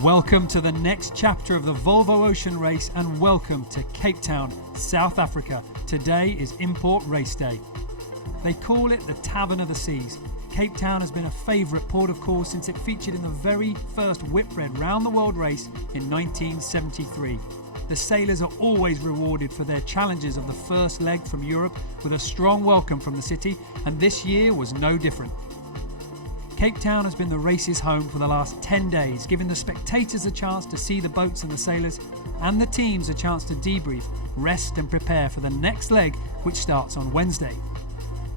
Welcome to the next chapter of the Volvo Ocean Race and welcome to Cape Town, South Africa. Today is Import Race Day. They call it the Tavern of the Seas. Cape Town has been a favourite port of call since it featured in the very first Whitbread round the world race in 1973. The sailors are always rewarded for their challenges of the first leg from Europe with a strong welcome from the city, and this year was no different. Cape Town has been the race's home for the last 10 days, giving the spectators a chance to see the boats and the sailors, and the teams a chance to debrief, rest and prepare for the next leg, which starts on Wednesday.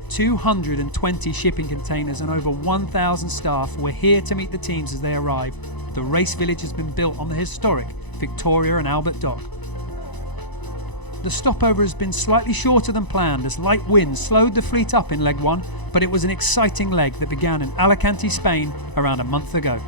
220 shipping containers and over 1,000 staff were here to meet the teams as they arrive. The race village has been built on the historic Victoria and Albert Dock. The stopover has been slightly shorter than planned as light winds slowed the fleet up in leg one, but it was an exciting leg that began in Alicante, Spain around a month ago.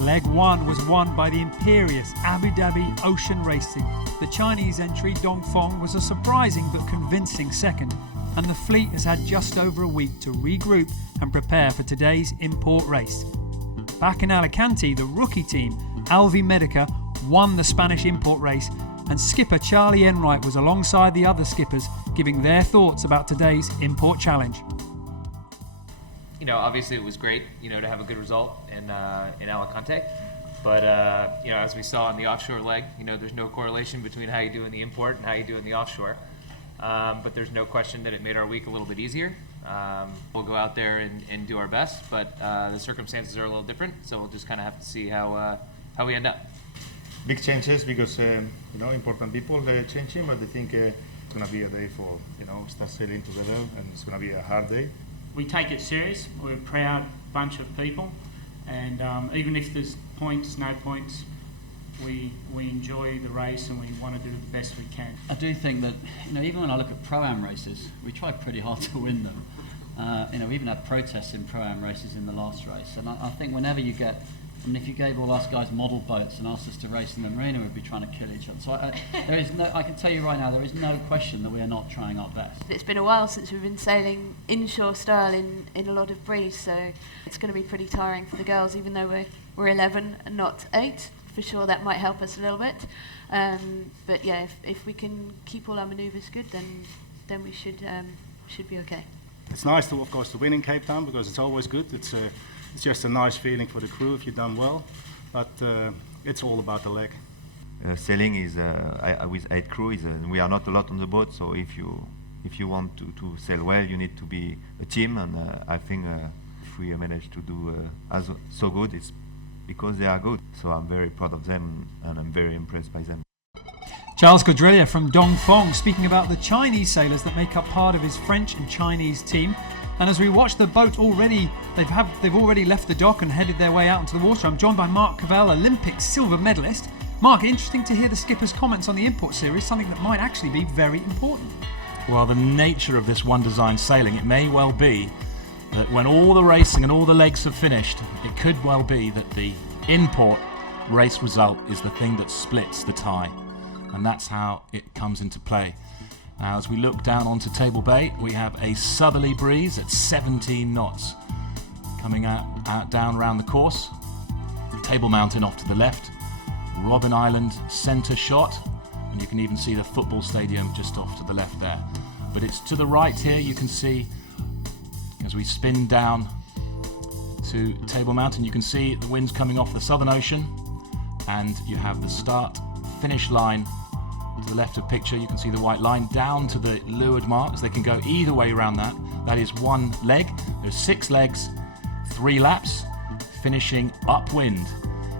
Leg 1 was won by the imperious Abu Dhabi Ocean Racing. The Chinese entry Dongfeng was a surprising but convincing second, and the fleet has had just over a week to regroup and prepare for today's import race. Back in Alicante, the rookie team, Alvi Medica, won the Spanish import race, and skipper Charlie Enright was alongside the other skippers giving their thoughts about today's import challenge. Obviously it was great, to have a good result in Alicante. But, as we saw in the offshore leg, there's no correlation between how you do in the import and how you do in the offshore. But there's no question that it made our week a little bit easier. We'll go out there and do our best, but the circumstances are a little different, so we'll just kind of have to see how we end up. Big changes because important people changing, but I think it's gonna be a day for start sailing together, and it's gonna be a hard day. We take it serious. We're a proud bunch of people, and even if there's points, no points, we enjoy the race and we want to do the best we can. I do think that even when I look at Pro-Am races, we try pretty hard to win them. We even had protests in Pro-Am races in the last race, and I think whenever you get, if you gave all us guys model boats and asked us to race in the marina, we'd be trying to kill each other. So I can tell you right now, there is no question that we are not trying our best. It's been a while since we've been sailing inshore style in a lot of breeze, so it's going to be pretty tiring for the girls, even though we're 11 and not 8. For sure, that might help us a little bit. But yeah, if we can keep all our manoeuvres good, then we should be okay. It's nice to, of course, to win in Cape Town because it's always good. It's just a nice feeling for the crew if you've done well, but it's all about the leg. Sailing is with 8 crew. We are not a lot on the boat, so if you want to sail well, you need to be a team. And I think if we manage to do so good, it's because they are good. So I'm very proud of them, and I'm very impressed by them. Charles Caudrelier from Dongfeng speaking about the Chinese sailors that make up part of his French and Chinese team. And as we watch the boat already, they've already left the dock and headed their way out into the water. I'm joined by Mark Cavell, Olympic silver medalist. Mark, interesting to hear the skipper's comments on the import series, something that might actually be very important. Well, the nature of this one design sailing, it may well be that when all the racing and all the legs have finished, it could well be that the import race result is the thing that splits the tie. And that's how it comes into play. Now, as we look down onto Table Bay, we have a southerly breeze at 17 knots coming out down around the course. Table Mountain off to the left, Robben Island centre shot, and you can even see the football stadium just off to the left there. But it's to the right here, you can see, as we spin down to Table Mountain, you can see the winds coming off the Southern Ocean, and you have the start-finish line to the left of picture. You can see the white line down to the leeward marks. They can go either way around that. That is one leg. There's 6 legs, 3 laps, finishing upwind.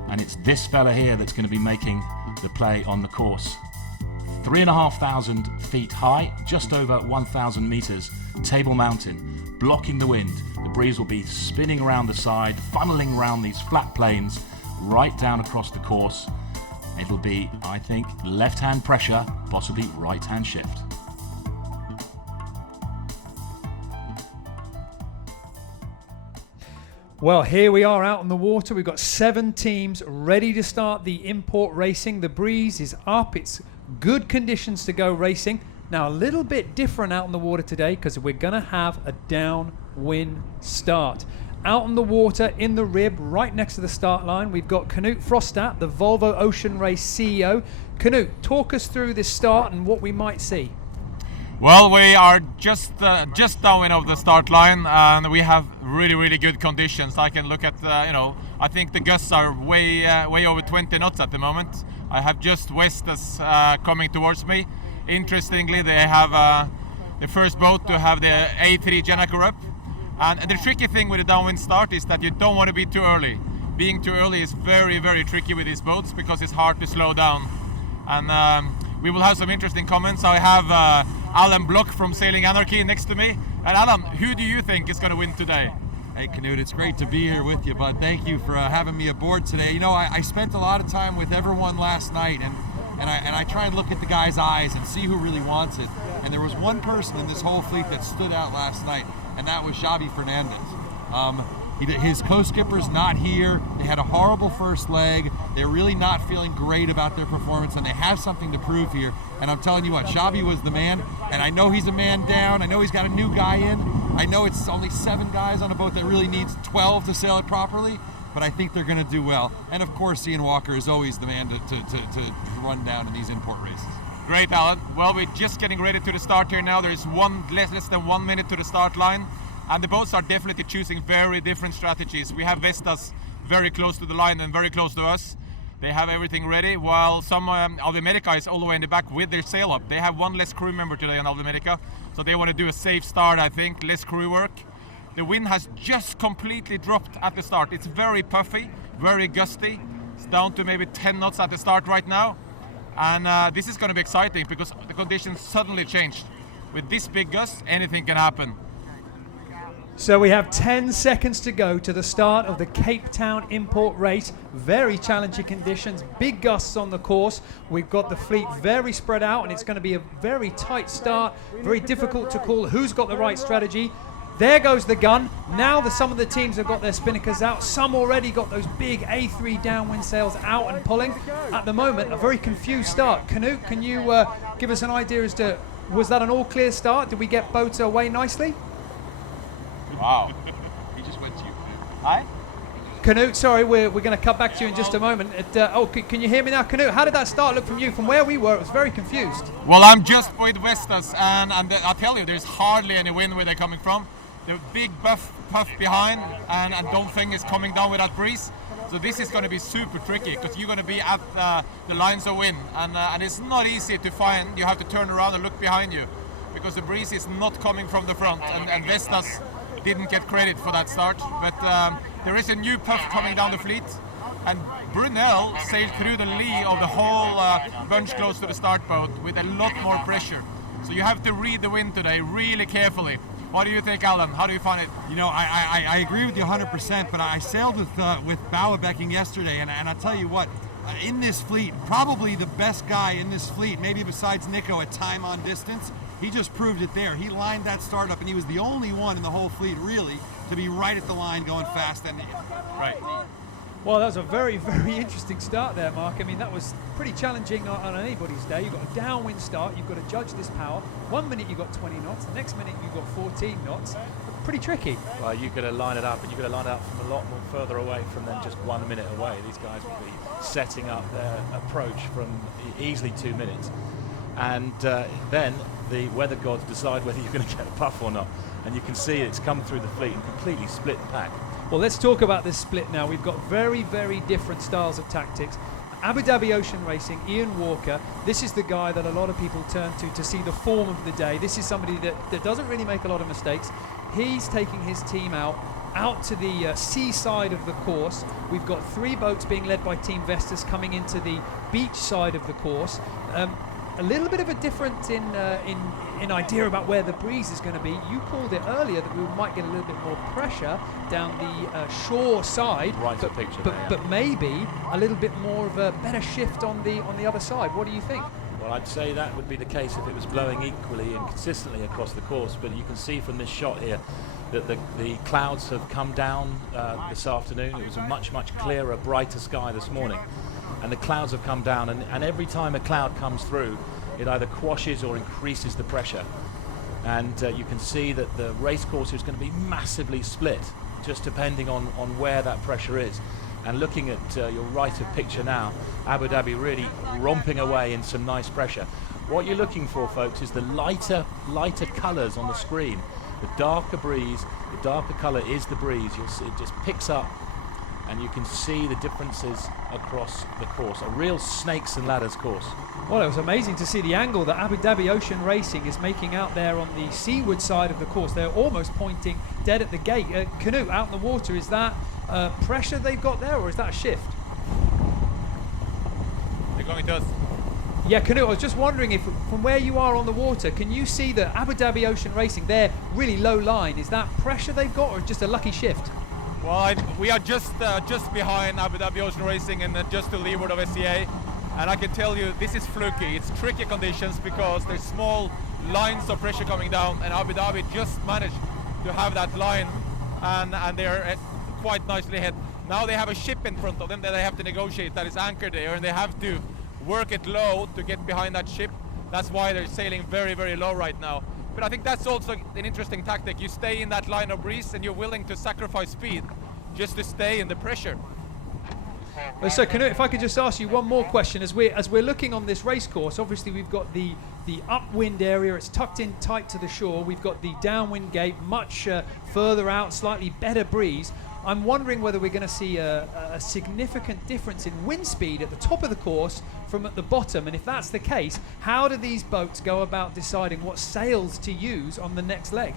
And it's this fella here that's going to be making the play on the course. 3,500 feet high, just over 1,000 meters, Table Mountain, blocking the wind. The breeze will be spinning around the side, funneling around these flat plains, right down across the course. It'll be, I think, left-hand pressure, possibly right-hand shift. Well, here we are out on the water. We've got 7 teams ready to start the import racing. The breeze is up. It's good conditions to go racing. Now, a little bit different out on the water today because we're going to have a downwind start. Out on the water in the rib, right next to the start line, we've got Knut Frostat, the Volvo Ocean Race CEO. Knut, talk us through this start and what we might see. Well, we are just downwind of the start line, and we have really good conditions. I can look at, I think the gusts are way over 20 knots at the moment. I have just Vestas coming towards me. Interestingly, they have the first boat to have the A3 Gennaker up. And the tricky thing with a downwind start is that you don't want to be too early. Being too early is very tricky with these boats because it's hard to slow down. And we will have some interesting comments. I have Alan Block from Sailing Anarchy next to me. And Alan, who do you think is going to win today? Hey Knut, it's great to be here with you, bud. Thank you for having me aboard today. I spent a lot of time with everyone last night, and I try and look at the guy's eyes and see who really wants it. And there was one person in this whole fleet that stood out last night, and that was Xavi Fernandez. His co-skipper's not here. They had a horrible first leg. They're really not feeling great about their performance, and they have something to prove here. And I'm telling you what, Xavi was the man, and I know he's a man down. I know he's got a new guy in. I know it's only 7 guys on a boat that really needs 12 to sail it properly, but I think they're going to do well. And of course, Ian Walker is always the man to run down in these import races. Great, Alan. Well, we're just getting ready to the start here now. There's less than 1 minute to the start line. And the boats are definitely choosing very different strategies. We have Vestas very close to the line and very close to us. They have everything ready, while some Alvemedica is all the way in the back with their sail up. They have one less crew member today on Alvemedica, so they want to do a safe start, I think, less crew work. The wind has just completely dropped at the start. It's very puffy, very gusty. It's down to maybe 10 knots at the start right now. And this is going to be exciting because the conditions suddenly changed. With this big gust, anything can happen. So we have 10 seconds to go to the start of the Cape Town Import Race. Very challenging conditions, big gusts on the course. We've got the fleet very spread out and it's going to be a very tight start, very difficult to call who's got the right strategy. There goes the gun. Now some of the teams have got their spinnakers out. Some already got those big A3 downwind sails out and pulling. At the moment, a very confused start. Knut, can you give us an idea as to, was that an all clear start? Did we get boats away nicely? Wow. He just went to you. Hi? Knut, sorry, we're going to cut back to you in just a moment. Can you hear me now? Knut, how did that start look from you? From where we were, it was very confused. Well, I'm just with Vestas, and I'll tell you, there's hardly any wind where they're coming from. The big puff behind, and Dongfeng is coming down with that breeze. So this is going to be super tricky, because you're going to be at the lines of wind, and it's not easy to find. You have to turn around and look behind you, because the breeze is not coming from the front, and Vestas didn't get credit for that start. But there is a new puff coming down the fleet, and Brunel sailed through the lee of the whole bunch close to the start boat with a lot more pressure. So you have to read the wind today really carefully. What do you think, Alan? How do you find it? You know, I agree with you 100%, but I sailed with Bauerbecking yesterday, and I'll tell you what, in this fleet, probably the best guy in this fleet, maybe besides Nico at time on distance, he just proved it there. He lined that start up, and he was the only one in the whole fleet, really, to be right at the line going fast. And right. Well, that was a very, very interesting start there, Mark. I mean, that was pretty challenging on anybody's day. You've got a downwind start, you've got to judge this power. 1 minute you've got 20 knots, the next minute you've got 14 knots. Pretty tricky. Well, you've got to line it up, and you've got to line it up from a lot more further away from than just 1 minute away. These guys will be setting up their approach from easily 2 minutes. And then the weather gods decide whether you're going to get a puff or not. And you can see it's come through the fleet and completely split the pack. Well, let's talk about this split now. We've got very, very different styles of tactics. Abu Dhabi Ocean Racing, Ian Walker, this is the guy that a lot of people turn to see the form of the day. This is somebody that doesn't really make a lot of mistakes. He's taking his team out to the seaside of the course. We've got 3 boats being led by Team Vestas coming into the beach side of the course. A little bit of a difference in idea about where the breeze is going to be. You called it earlier that we might get a little bit more pressure down the shore side, but maybe a little bit more of a better shift on the other side. What do you think? Well, I'd say that would be the case if it was blowing equally and consistently across the course, but you can see from this shot here that the clouds have come down this afternoon. It was a much, much clearer, brighter sky this morning, and the clouds have come down, and every time a cloud comes through, it either quashes or increases the pressure. And you can see that the race course is going to be massively split, just depending on where that pressure is. And looking at your right of picture now, Abu Dhabi really romping away in some nice pressure. What you're looking for, folks, is the lighter colours on the screen. The darker breeze, the darker colour is the breeze. You'll see it just picks up, and you can see the differences across the course. A real snakes and ladders course. Well, it was amazing to see the angle that Abu Dhabi Ocean Racing is making out there on the seaward side of the course. They're almost pointing dead at the gate. Knut, out in the water, is that pressure they've got there, or is that a shift? They're going to us. Yeah, Knut, I was just wondering if from where you are on the water, can you see that Abu Dhabi Ocean Racing, they're really low line? Is that pressure they've got, or just a lucky shift? Well, we are just behind Abu Dhabi Ocean Racing and just to leeward of SCA. And I can tell you, this is fluky. It's tricky conditions because there's small lines of pressure coming down, and Abu Dhabi just managed to have that line, and they're quite nicely ahead. Now they have a ship in front of them that they have to negotiate that is anchored there, and they have to work it low to get behind that ship. That's why they're sailing very, very low right now. But I think that's also an interesting tactic. You stay in that line of breeze and you're willing to sacrifice speed just to stay in the pressure. So Knut, if I could just ask you one more question. As we're looking on this race course, obviously we've got the upwind area, it's tucked in tight to the shore. We've got the downwind gate much further out, slightly better breeze. I'm wondering whether we're going to see a significant difference in wind speed at the top of the course from at the bottom. And if that's the case, how do these boats go about deciding what sails to use on the next leg?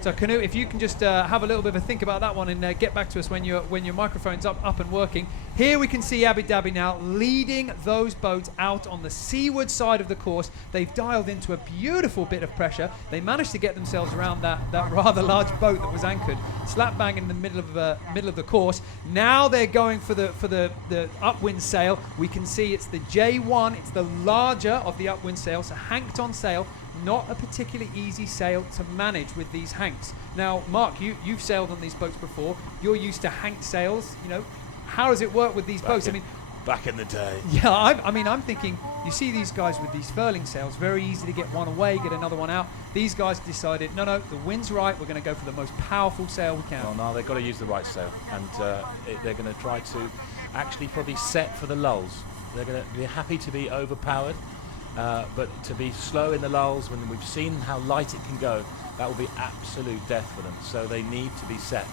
So Canute, if you can just have a little bit of a think about that one and get back to us when your microphone's up and working. Here we can see Abu Dhabi now leading those boats out on the seaward side of the course. They've dialed into a beautiful bit of pressure. They managed to get themselves around that rather large boat that was anchored, slap bang in the middle of the course. Now they're going for the upwind sail. We can see it's the J1. It's the larger of the upwind sails, so hanked on sail. Not a particularly easy sail to manage with these hanks. Now, Mark, you've sailed on these boats before. You're used to hanked sails. You know, how does it work with these boats? Back in the day. Yeah, I'm thinking, you see these guys with these furling sails, very easy to get one away, get another one out. These guys decided, no, the wind's right, we're going to go for the most powerful sail we can. Well, no, they've got to use the right sail, and they're going to try to actually probably set for the lulls. They're going to be happy to be overpowered, but to be slow in the lulls, when we've seen how light it can go, that will be absolute death for them. So they need to be set.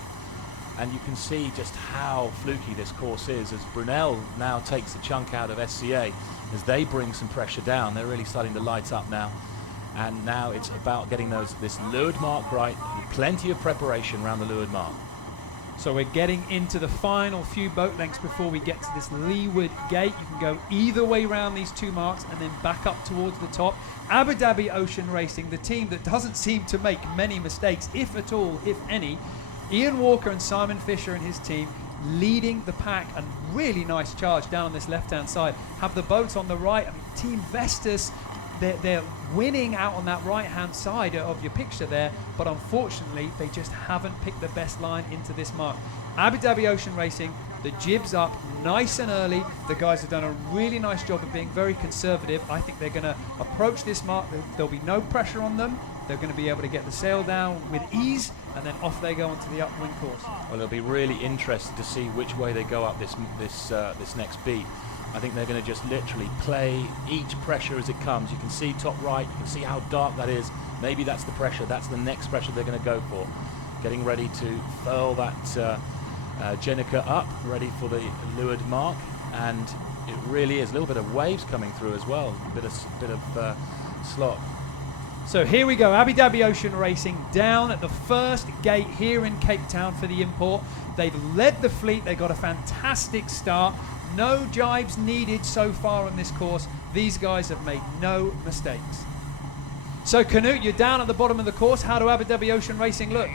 And you can see just how fluky this course is as Brunel now takes a chunk out of SCA. As they bring some pressure down, they're really starting to light up now. And now it's about getting this leeward mark right, and plenty of preparation around the leeward mark. So we're getting into the final few boat lengths before we get to this leeward gate. You can go either way around these two marks and then back up towards the top. Abu Dhabi Ocean Racing, the team that doesn't seem to make many mistakes, if at all, if any. Ian Walker and Simon Fisher and his team leading the pack, and really nice charge down on this left-hand side. Have the boats on the right. I mean, Team Vestas, they're winning out on that right-hand side of your picture there, but unfortunately, they just haven't picked the best line into this mark. Abu Dhabi Ocean Racing, the jib's up nice and early. The guys have done a really nice job of being very conservative. I think they're going to approach this mark. There'll be no pressure on them. They're going to be able to get the sail down with ease, and then off they go onto the upwind course. Well, it'll be really interesting to see which way they go up this next beat. I think they're going to just literally play each pressure as it comes. You can see top right, you can see how dark that is. Maybe that's the pressure, that's the next pressure they're going to go for. Getting ready to furl that Jenica up, ready for the leeward mark, and it really is a little bit of waves coming through as well, a bit of slop. So here we go, Abu Dhabi Ocean Racing down at the first gate here in Cape Town for the import. They've led the fleet, they got a fantastic start. No jibes needed so far on this course. These guys have made no mistakes. So Canute, you're down at the bottom of the course. How do Abu Dhabi Ocean Racing look?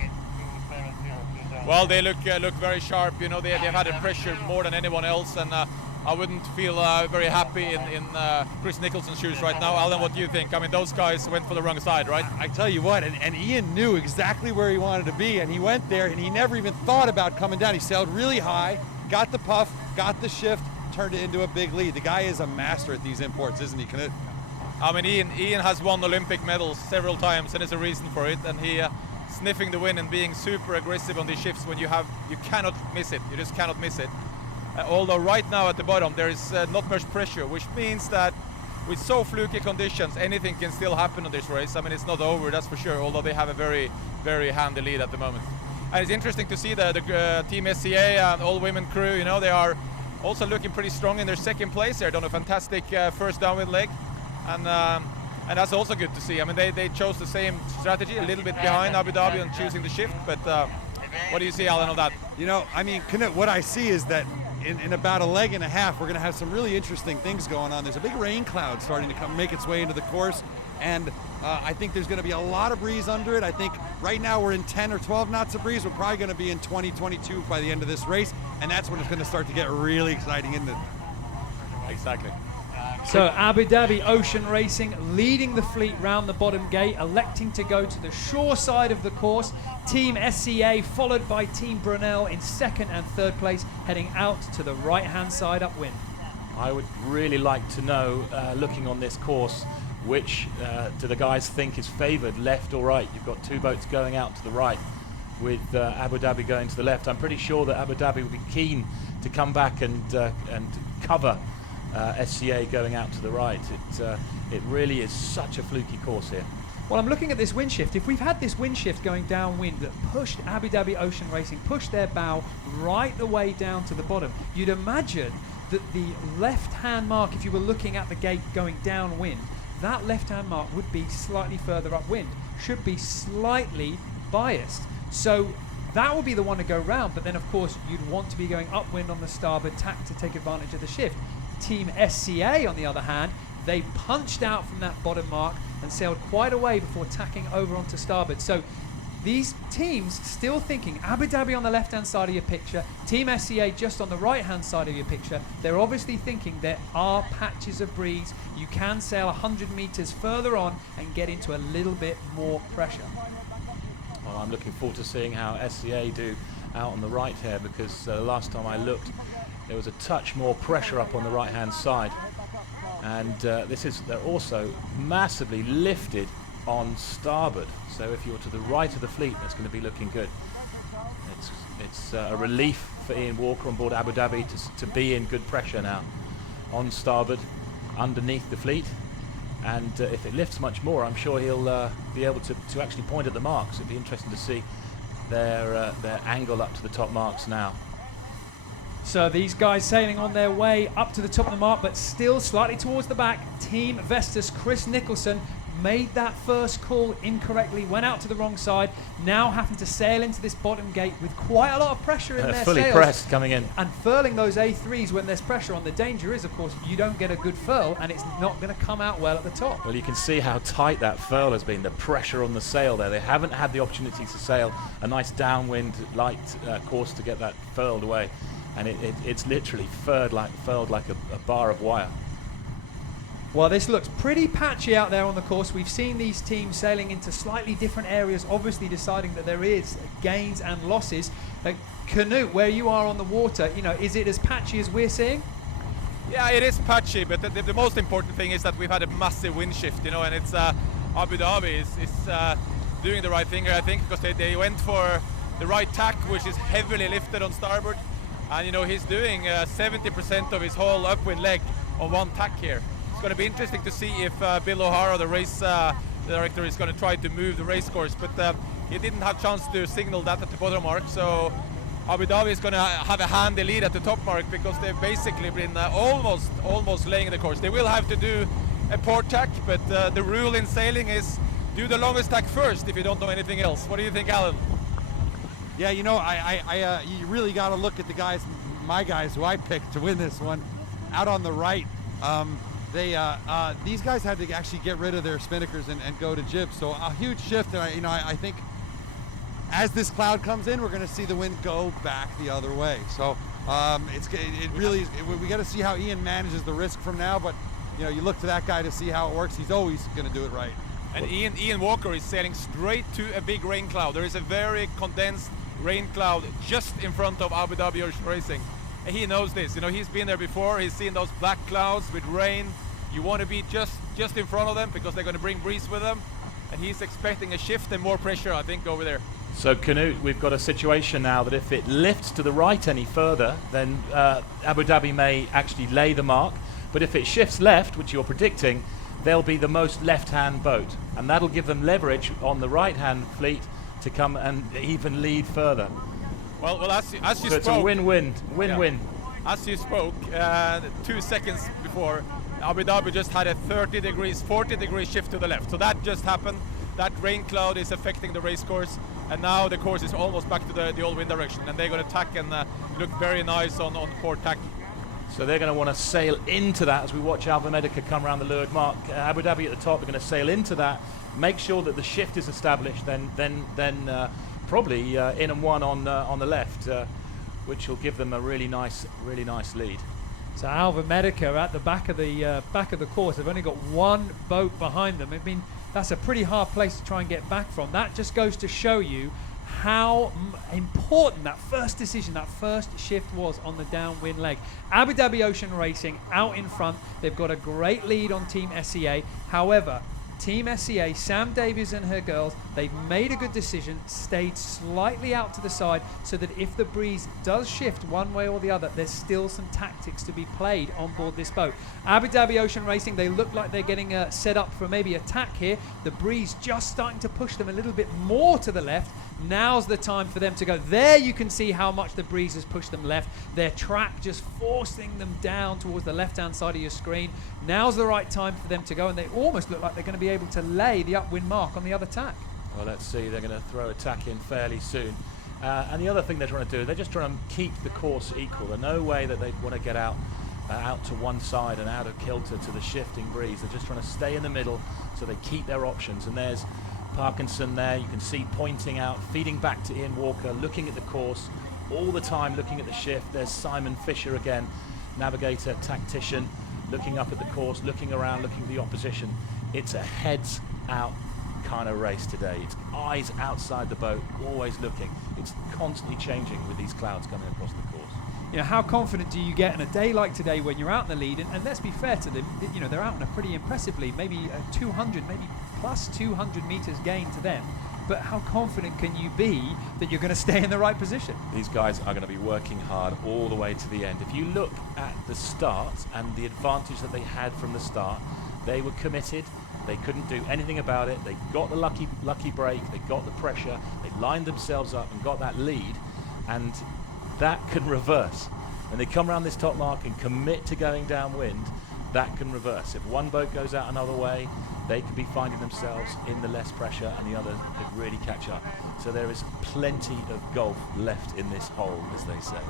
Well, they look very sharp. You know, they've had a pressure more than anyone else, and I wouldn't feel very happy in Chris Nicholson's shoes right now. Alan, what do you think? I mean, those guys went for the wrong side, right? I tell you what, and Ian knew exactly where he wanted to be, and he went there, and he never even thought about coming down. He sailed really high, got the puff, got the shift, turned it into a big lead. The guy is a master at these imports, isn't he, Knut? I mean, Ian has won Olympic medals several times, and there's a reason for it. And he sniffing the wind and being super aggressive on these shifts when you cannot miss it. You just cannot miss it. Although right now at the bottom there is not much pressure, which means that with so fluky conditions, anything can still happen on this race. I mean, it's not over, that's for sure. Although they have a very, very handy lead at the moment. And it's interesting to see the Team SCA and all-women crew. You know, they are also looking pretty strong in their second place. They've done a fantastic first downwind leg, and that's also good to see. I mean, they chose the same strategy, a little bit behind Abu Dhabi on choosing the shift. But what do you see, Alan, on that? You know, I mean, Knut, what I see is that in about a leg and a half, we're going to have some really interesting things going on. There's a big rain cloud starting to make its way into the course, and I think there's going to be a lot of breeze under it. I think right now we're in 10 or 12 knots of breeze. We're probably going to be in 20, 22 by the end of this race, and that's when it's going to start to get really exciting, isn't it? Exactly. So Abu Dhabi Ocean Racing leading the fleet round the bottom gate, electing to go to the shore side of the course. Team SCA followed by Team Brunel in second and third place, heading out to the right-hand side upwind. I would really like to know, looking on this course, which do the guys think is favoured, left or right? You've got two boats going out to the right with Abu Dhabi going to the left. I'm pretty sure that Abu Dhabi will be keen to come back and cover SCA going out to the right. It really is such a fluky course here. Well, I'm looking at this wind shift. If we've had this wind shift going downwind that pushed Abu Dhabi Ocean Racing, pushed their bow right the way down to the bottom, you'd imagine that the left-hand mark, if you were looking at the gate going downwind, that left-hand mark would be slightly further upwind, should be slightly biased. So that would be the one to go round, but then of course you'd want to be going upwind on the starboard tack to take advantage of the shift. Team SCA, on the other hand, they punched out from that bottom mark and sailed quite a way before tacking over onto starboard. So these teams still thinking Abu Dhabi on the left-hand side of your picture, Team SCA just on the right-hand side of your picture. They're obviously thinking there are patches of breeze. You can sail 100 meters further on and get into a little bit more pressure. Well, I'm looking forward to seeing how SCA do out on the right here, because last time I looked, there was a touch more pressure up on the right-hand side. And they're also massively lifted on starboard. So if you're to the right of the fleet, that's going to be looking good. It's a relief for Ian Walker on board Abu Dhabi to be in good pressure now on starboard underneath the fleet. And if it lifts much more, I'm sure he'll be able to actually point at the marks. It'd be interesting to see their angle up to the top marks now. So these guys sailing on their way up to the top of the mark, but still slightly towards the back. Team Vestas, Chris Nicholson, made that first call incorrectly, went out to the wrong side, now having to sail into this bottom gate with quite a lot of pressure in their fully sails. pressed coming in. And furling those A3s when there's pressure on. The danger is, of course, you don't get a good furl and it's not going to come out well at the top. Well, you can see how tight that furl has been, the pressure on the sail there. They haven't had the opportunity to sail a nice downwind light course to get that furled away. And it's literally furled like a bar of wire. Well, this looks pretty patchy out there on the course. We've seen these teams sailing into slightly different areas, obviously deciding that there is gains and losses. Canute, where you are on the water, is it as patchy as we're seeing? Yeah, it is patchy, but the most important thing is that we've had a massive wind shift, and it's Abu Dhabi is doing the right thing here, I think, because they went for the right tack, which is heavily lifted on starboard. And he's doing 70% of his whole upwind leg on one tack here. It's going to be interesting to see if Bill O'Hara, the race director, is going to try to move the race course, but he didn't have a chance to signal that at the bottom mark, so Abu Dhabi is going to have a handy lead at the top mark, because they've basically been almost laying the course. They will have to do a port tack, but the rule in sailing is do the longest tack first if you don't know anything else. What do you think, Alan? Yeah, you really got to look at my guys who I picked to win this one, out on the right. These guys had to actually get rid of their spinnakers and go to jib. So a huge shift, and I think as this cloud comes in, we're going to see the wind go back the other way. So we got to see how Ian manages the risk from now. But you look to that guy to see how it works. He's always going to do it right. And Ian Walker is sailing straight to a big rain cloud. There is a very condensed rain cloud just in front of Abu Dhabi Ocean Racing. And he knows this. He's been there before. He's seen those black clouds with rain. You want to be just in front of them because they're going to bring breeze with them. And he's expecting a shift and more pressure, I think, over there. So Canute, we've got a situation now that if it lifts to the right any further, then Abu Dhabi may actually lay the mark. But if it shifts left, which you're predicting, they'll be the most left-hand boat. And that'll give them leverage on the right-hand fleet to come and even lead further. Well, as you spoke, it's a win-win. As you spoke 2 seconds before, Abu Dhabi just had a 40 degree shift to the left. So that just happened. That rain cloud is affecting the race course, and now the course is almost back to the old wind direction, and they're going to tack and look very nice on port tack. So they're going to want to sail into that as we watch Alva Medica come around the leeward mark. Abu Dhabi at the top, they're going to sail into that, make sure that the shift is established, then probably in and one on the left, which will give them a really nice lead. So Alva Medica at the back of the course. They've only got one boat behind them. That's a pretty hard place to try and get back from. That just goes to show you how important that first decision, that first shift was on the downwind leg. Abu Dhabi Ocean Racing out in front. They've got a great lead on Team SCA. However, Team SCA, Sam Davies and her girls, they've made a good decision, stayed slightly out to the side so that if the breeze does shift one way or the other, there's still some tactics to be played on board this boat. Abu Dhabi Ocean Racing, they look like they're getting set up for maybe attack here. The breeze just starting to push them a little bit more to the left. Now's the time for them to go. There you can see how much the breeze has pushed them left. Their track just forcing them down towards the left-hand side of your screen. Now's the right time for them to go, and they almost look like they're going to be able to lay the upwind mark on the other tack. Well, let's see. They're going to throw a tack in fairly soon. And the other thing they're trying to do, they're just trying to keep the course equal. There's no way that they want to get out to one side and out of kilter to the shifting breeze. They're just trying to stay in the middle so they keep their options. And there's Parkinson there, you can see pointing out, feeding back to Ian Walker, looking at the course all the time, looking at the shift. There's Simon Fisher again, navigator, tactician, looking up at the course, looking around, looking at the opposition. It's a heads out kind of race today. It's eyes outside the boat, always looking. It's constantly changing with these clouds coming across the course. You know, how confident do you get in a day like today when you're out in the lead? And let's be fair to them, you know, they're out in a pretty impressively, maybe 200, maybe plus 200 meters gain to them. But how confident can you be that you're going to stay in the right position? These guys are going to be working hard all the way to the end. If you look at the start and the advantage that they had from the start, they were committed. They couldn't do anything about it. They got the lucky break. They got the pressure. They lined themselves up and got that lead. And that can reverse. When they come around this top mark and commit to going downwind, that can reverse. If one boat goes out another way, they could be finding themselves in the less pressure and the other could really catch up. So there is plenty of golf left in this hole, as they say.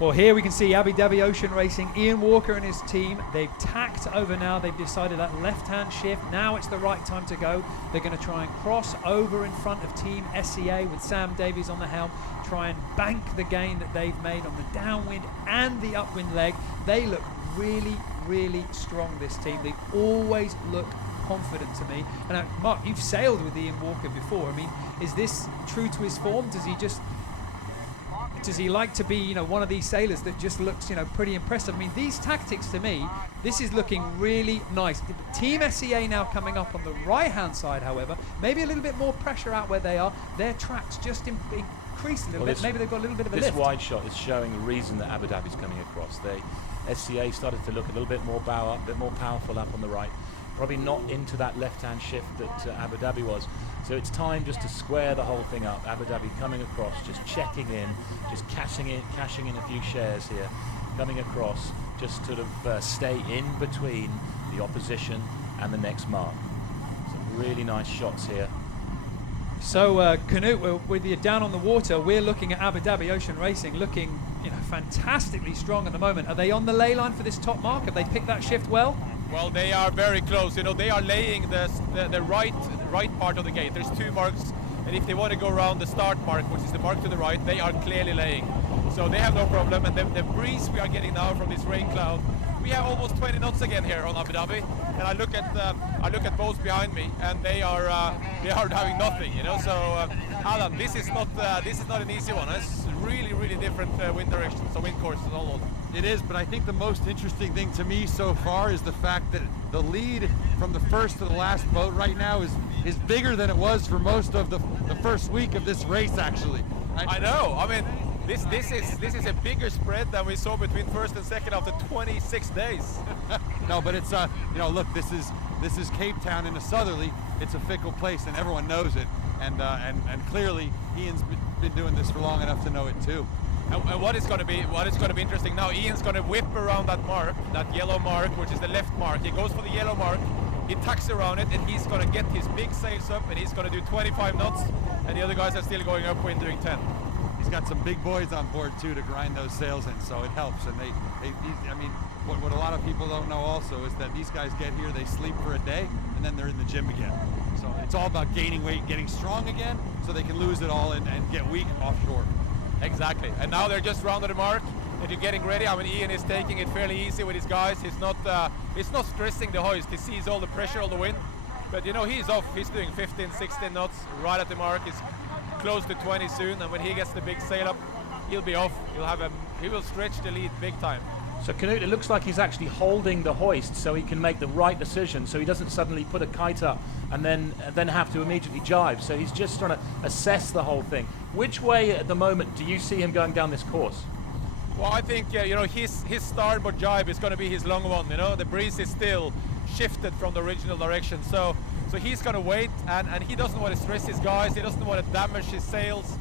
Well, here we can see Abu Dhabi Ocean Racing, Ian Walker and his team. They've tacked over now. They've decided that left-hand shift. Now it's the right time to go. They're going to try and cross over in front of Team SCA with Sam Davies on the helm, try and bank the gain that they've made on the downwind and the upwind leg. They look really, really strong, this team. They always look confident to me. And Mark, you've sailed with Ian Walker before. I mean, is this true to his form? Does he like to be, you know, one of these sailors that just looks, you know, pretty impressive? I mean, these tactics to me, this is looking really nice. Team SCA now coming up on the right-hand side, however, maybe a little bit more pressure out where they are. Their tracks just increase a little bit. Maybe they've got a little bit of a lift. This wide shot is showing the reason that Abu Dhabi's coming across. SCA started to look a little bit more bow up, a bit more powerful up on the right. Probably not into that left-hand shift that Abu Dhabi was. So it's time just to square the whole thing up. Abu Dhabi coming across, just checking in, just cashing in a few shares here, coming across, just sort of stay in between the opposition and the next mark. Some really nice shots here. So Canute, with you down on the water, we're looking at Abu Dhabi Ocean Racing, looking, you know, fantastically strong at the moment. Are they on the ley line for this top mark? Have they picked that shift well? Well, they are very close. You know, they are laying the right part of the gate. There's two marks, and if they want to go around the start mark, which is the mark to the right, they are clearly laying. So they have no problem. And the breeze we are getting now from this rain cloud, we have almost 20 knots again here on Abu Dhabi. And I look at boats behind me, and they are having nothing. You know, so Alan, this is not an easy one. It's really different wind directions, so wind courses all over. It is, but I think the most interesting thing to me so far is the fact that the lead from the first to the last boat right now is bigger than it was for most of the first week of this race, actually. I know. I mean, this is a bigger spread than we saw between first and second after 26 days. No, but it's you know, look, this is Cape Town in a southerly. It's a fickle place, and everyone knows it. And clearly, Ian's been doing this for long enough to know it too. And what is going to be interesting now, Ian's going to whip around that mark, that yellow mark, which is the left mark. He goes for the yellow mark, he tucks around it, and he's going to get his big sails up, and he's going to do 25 knots, and the other guys are still going upwind doing 10. He's got some big boys on board too to grind those sails in, so it helps. And I mean, what a lot of people don't know also is that these guys get here, they sleep for a day, and then they're in the gym again. So it's all about gaining weight, getting strong again, so they can lose it all and get weak offshore. Exactly, and now they're just rounded the mark, and you're getting ready. I mean, Ian is taking it fairly easy with his guys. He's not stressing the hoist. He sees all the pressure, all the wind, but you know, he's off. He's doing 15, 16 knots right at the mark. He's close to 20 soon, and when he gets the big sail up, he'll be off. He will stretch the lead big time. So Knut, it looks like he's actually holding the hoist so he can make the right decision, so he doesn't suddenly put a kite up and then have to immediately jibe. So he's just trying to assess the whole thing. Which way at the moment do you see him going down this course? Well, I think his starboard jibe is going to be his long one. The breeze is still shifted from the original direction, so he's going to wait, and he doesn't want to stress his guys. He doesn't want to damage his sails.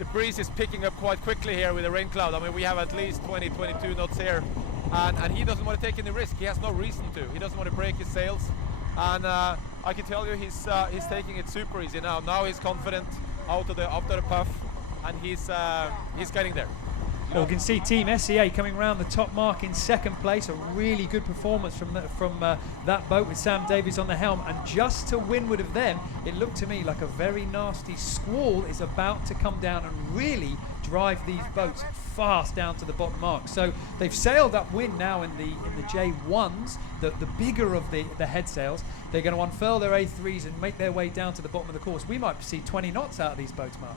The breeze is picking up quite quickly here with the rain cloud. I mean, we have at least 20-22 knots here, and he doesn't want to take any risk. He has no reason to. He doesn't want to break his sails, and I can tell you he's taking it super easy now. Now he's confident after the puff, and he's getting there. Well, we can see Team SEA coming around the top mark in second place. A really good performance from that boat with Sam Davies on the helm. And just to windward of them, it looked to me like a very nasty squall is about to come down and really drive these boats fast down to the bottom mark. So they've sailed upwind now in the J1s, the bigger of the head sails. They're going to unfurl their A3s and make their way down to the bottom of the course. We might see 20 knots out of these boats, Mark.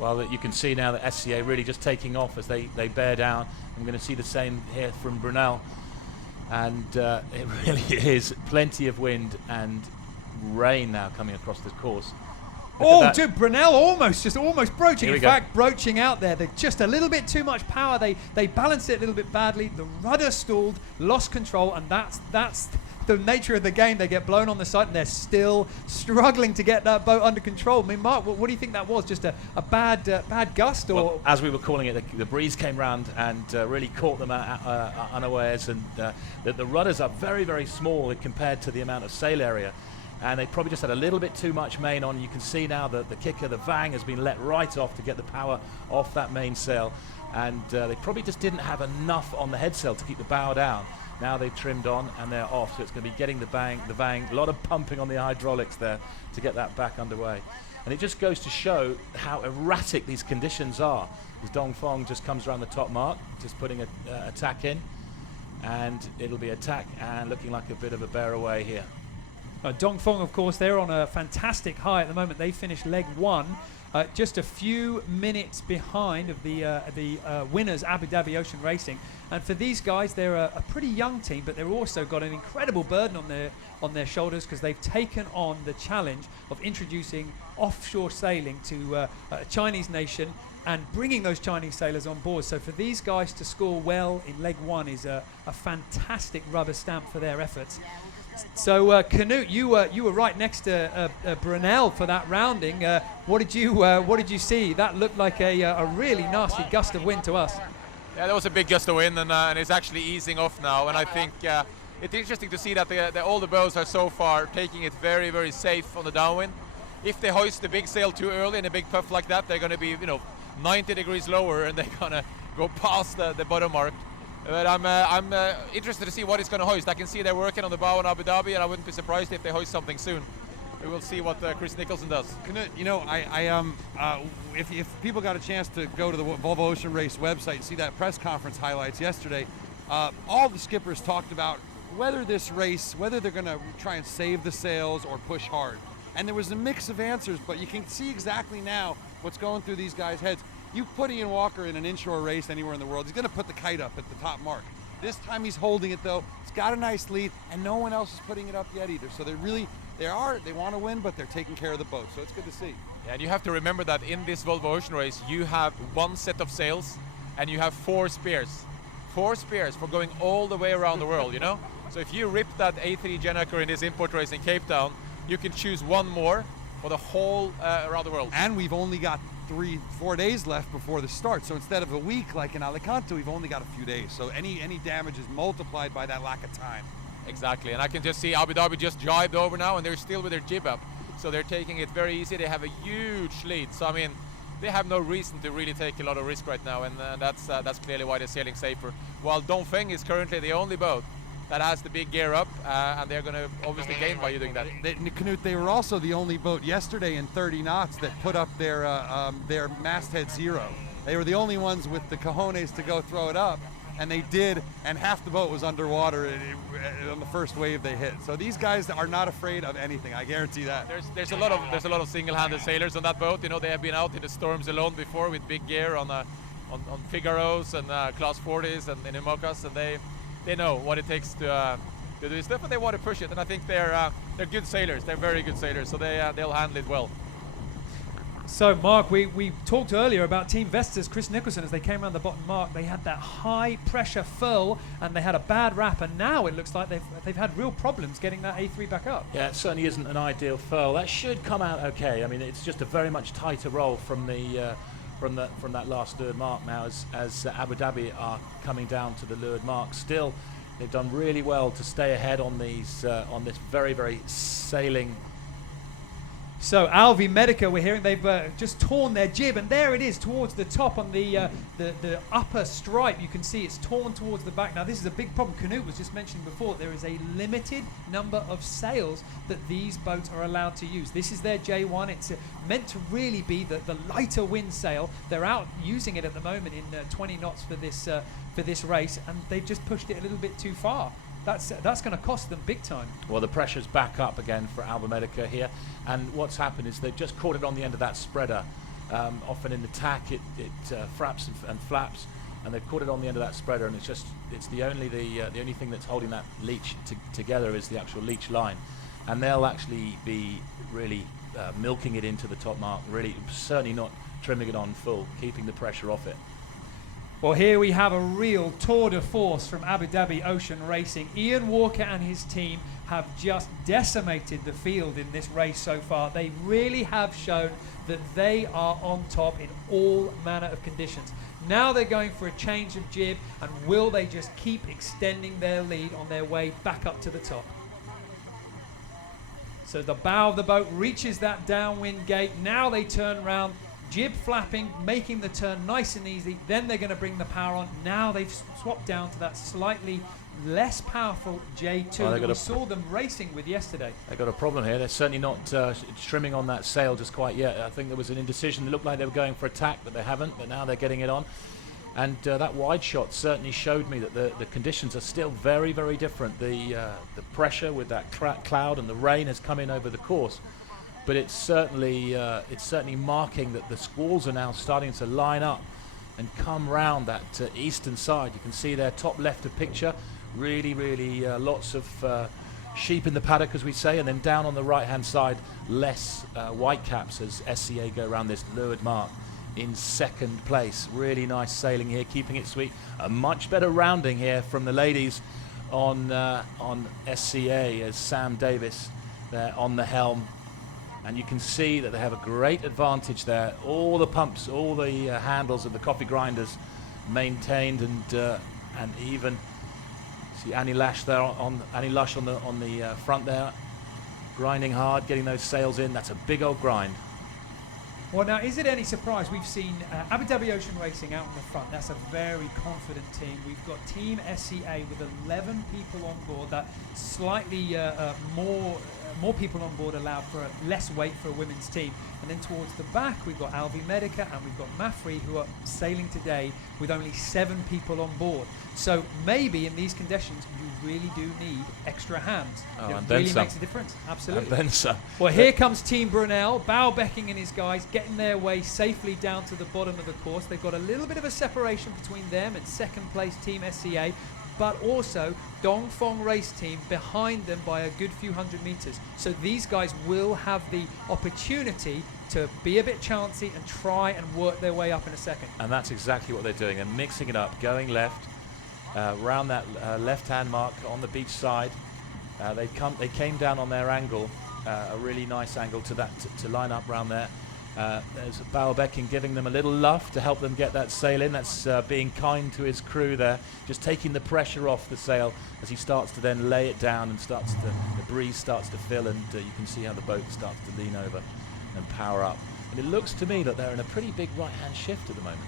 Well, you can see now that SCA really just taking off as they bear down. I'm going to see the same here from Brunel. And it really is plenty of wind and rain now coming across this course. Dude, Brunel almost broaching. In fact, broaching out there. They're just a little bit too much power. They balanced it a little bit badly. The rudder stalled, lost control, and that's the nature of the game. They get blown on the side, and they're still struggling to get that boat under control. I mean, Mark, what do you think that was? Just a bad gust, or? Well, as we were calling it, the breeze came round and really caught them unawares, and the rudders are very, very small compared to the amount of sail area. And they probably just had a little bit too much main on. You can see now that the kicker, the Vang, has been let right off to get the power off that main sail. And they probably just didn't have enough on the head sail to keep the bow down. Now they've trimmed on and they're off, so it's going to be getting the Vang, a lot of pumping on the hydraulics there to get that back underway. And it just goes to show how erratic these conditions are. As Dong Fong just comes around the top mark, just putting a tack in, and it'll be a tack and looking like a bit of a bear away here. Dong Fong, of course, they're on a fantastic high at the moment. They finished leg one, just a few minutes behind of the winners, Abu Dhabi Ocean Racing. And for these guys, they're a pretty young team, but they've also got an incredible burden on their shoulders, because they've taken on the challenge of introducing offshore sailing to a Chinese nation and bringing those Chinese sailors on board. So for these guys to score well in leg one is a fantastic rubber stamp for their efforts. So Knut, you were right next to Brunel for that rounding. What did you see? That looked like a really nasty gust of wind to us. Yeah, there was a big gust of wind, and it's actually easing off now. And I think it's interesting to see that all the boats are so far taking it very, very safe on the downwind. If they hoist the big sail too early in a big puff like that, they're going to be 90 degrees lower, and they're going to go past the bottom mark. But I'm interested to see what it's going to hoist. I can see they're working on the bow in Abu Dhabi, and I wouldn't be surprised if they hoist something soon. We will see what Chris Nicholson does. Knut, if people got a chance to go to the Volvo Ocean Race website and see that press conference highlights yesterday, all the skippers talked about whether they're going to try and save the sails or push hard. And there was a mix of answers, but you can see exactly now what's going through these guys' heads. You put Ian Walker in an inshore race anywhere in the world, he's going to put the kite up at the top mark. This time he's holding it though. It's got a nice lead, and no one else is putting it up yet either. So they want to win, but they're taking care of the boat. So it's good to see. Yeah, and you have to remember that in this Volvo Ocean Race, you have one set of sails, and you have 4 spears. 4 spears for going all the way around the world, So if you rip that A3 Gennaker in this import race in Cape Town, you can choose one more for the whole around the world. And we've only got 3-4 days left before the start. So instead of a week like in Alicante, we've only got a few days. So any damage is multiplied by that lack of time. Exactly, and I can just see Abu Dhabi just jibed over now, and they're still with their jib up. So they're taking it very easy. They have a huge lead. So I mean, they have no reason to really take a lot of risk right now, and that's clearly why they're sailing safer. While Dongfeng is currently the only boat that has the big gear up, and they're going to obviously gain by you doing that. Knut, they were also the only boat yesterday in 30 knots that put up their masthead 0. They were the only ones with the cojones to go throw it up, and they did, and half the boat was underwater on the first wave they hit. So these guys are not afraid of anything, I guarantee that. There's a lot of single-handed sailors on that boat. They have been out in the storms alone before with big gear on on Figaros and Class 40s and Imokas, and they know what it takes to do this stuff, and they want to push it. And I think they're good sailors. They're very good sailors, so they'll handle it well. So, Mark, we talked earlier about Team Vestas, Chris Nicholson, as they came around the bottom mark. They had that high-pressure furl, and they had a bad wrap, and now it looks like they've had real problems getting that A3 back up. Yeah, it certainly isn't an ideal furl. That should come out okay. I mean, it's just a very much tighter roll from that last leeward mark now, as Abu Dhabi are coming down to the leeward mark. Still, they've done really well to stay ahead on these on this very, very sailing. So Alvi Medica, we're hearing they've just torn their jib, and there it is towards the top on the upper stripe. You can see it's torn towards the back. Now this is a big problem. Canute was just mentioning before, there is a limited number of sails that these boats are allowed to use. This is their J1. It's meant to really be the lighter wind sail. They're out using it at the moment in 20 knots for this race, and they've just pushed it a little bit too far. That's going to cost them big time. Well, the pressure's back up again for Alba Medica here, and what's happened is they've just caught it on the end of that spreader. Often in the tack it fraps and flaps, and they've caught it on the end of that spreader, and it's the only thing that's holding that leech together is the actual leech line, and they'll actually be really milking it into the top mark. Really, certainly not trimming it on full, keeping the pressure off it. Well, here we have a real tour de force from Abu Dhabi Ocean Racing. Ian Walker and his team have just decimated the field in this race so far. They really have shown that they are on top in all manner of conditions. Now they're going for a change of jib, and will they just keep extending their lead on their way back up to the top? So the bow of the boat reaches that downwind gate. Now they turn round, jib flapping, making the turn nice and easy. Then they're going to bring the power on. Now they've swapped down to that slightly less powerful J2 that we saw them racing with yesterday. They've got a problem here. They're certainly not trimming on that sail just quite yet. I think there was an indecision. It looked like they were going for attack, but they haven't. But now they're getting it on. And that wide shot certainly showed me that the conditions are still very, very different. The pressure with that cloud and the rain has come in over the course. But it's certainly marking that the squalls are now starting to line up and come round that eastern side. You can see there, top left of picture, really lots of sheep in the paddock, as we say, and then down on the right hand side, less white caps as SCA go around this leeward mark in second place. Really nice sailing here, keeping it sweet. A much better rounding here from the ladies on SCA as Sam Davis there on the helm. And you can see that they have a great advantage there. All the pumps, all the handles of the coffee grinders maintained, and even see Annie Lush there on the front there, grinding hard, getting those sails in. That's a big old grind. Well, now, is it any surprise we've seen Abu Dhabi Ocean Racing out in the front? That's a very confident team. We've got Team SCA with 11 people on board. That slightly more people on board allowed for less weight for a women's team. And then towards the back, we've got Alvi Medica and we've got Mafri, who are sailing today with only 7 people on board. So maybe in these conditions, you really do need extra hands. Oh, it really makes a difference. Absolutely. And then some. Well, here comes Team Brunel, Baubecking and his guys getting their way safely down to the bottom of the course. They've got a little bit of a separation between them and second place Team SCA, but also Dongfeng Race Team behind them by a good few hundred meters. So these guys will have the opportunity to be a bit chancy and try and work their way up in a second. And that's exactly what they're doing. They're mixing it up, going left, round that left-hand mark on the beach side. They came down on their angle, a really nice angle to line up round there. There's Baubecking giving them a little luff to help them get that sail in. That's being kind to his crew there, just taking the pressure off the sail as he starts to then lay it down, and the breeze starts to fill, and you can see how the boat starts to lean over and power up. And it looks to me that they're in a pretty big right-hand shift at the moment.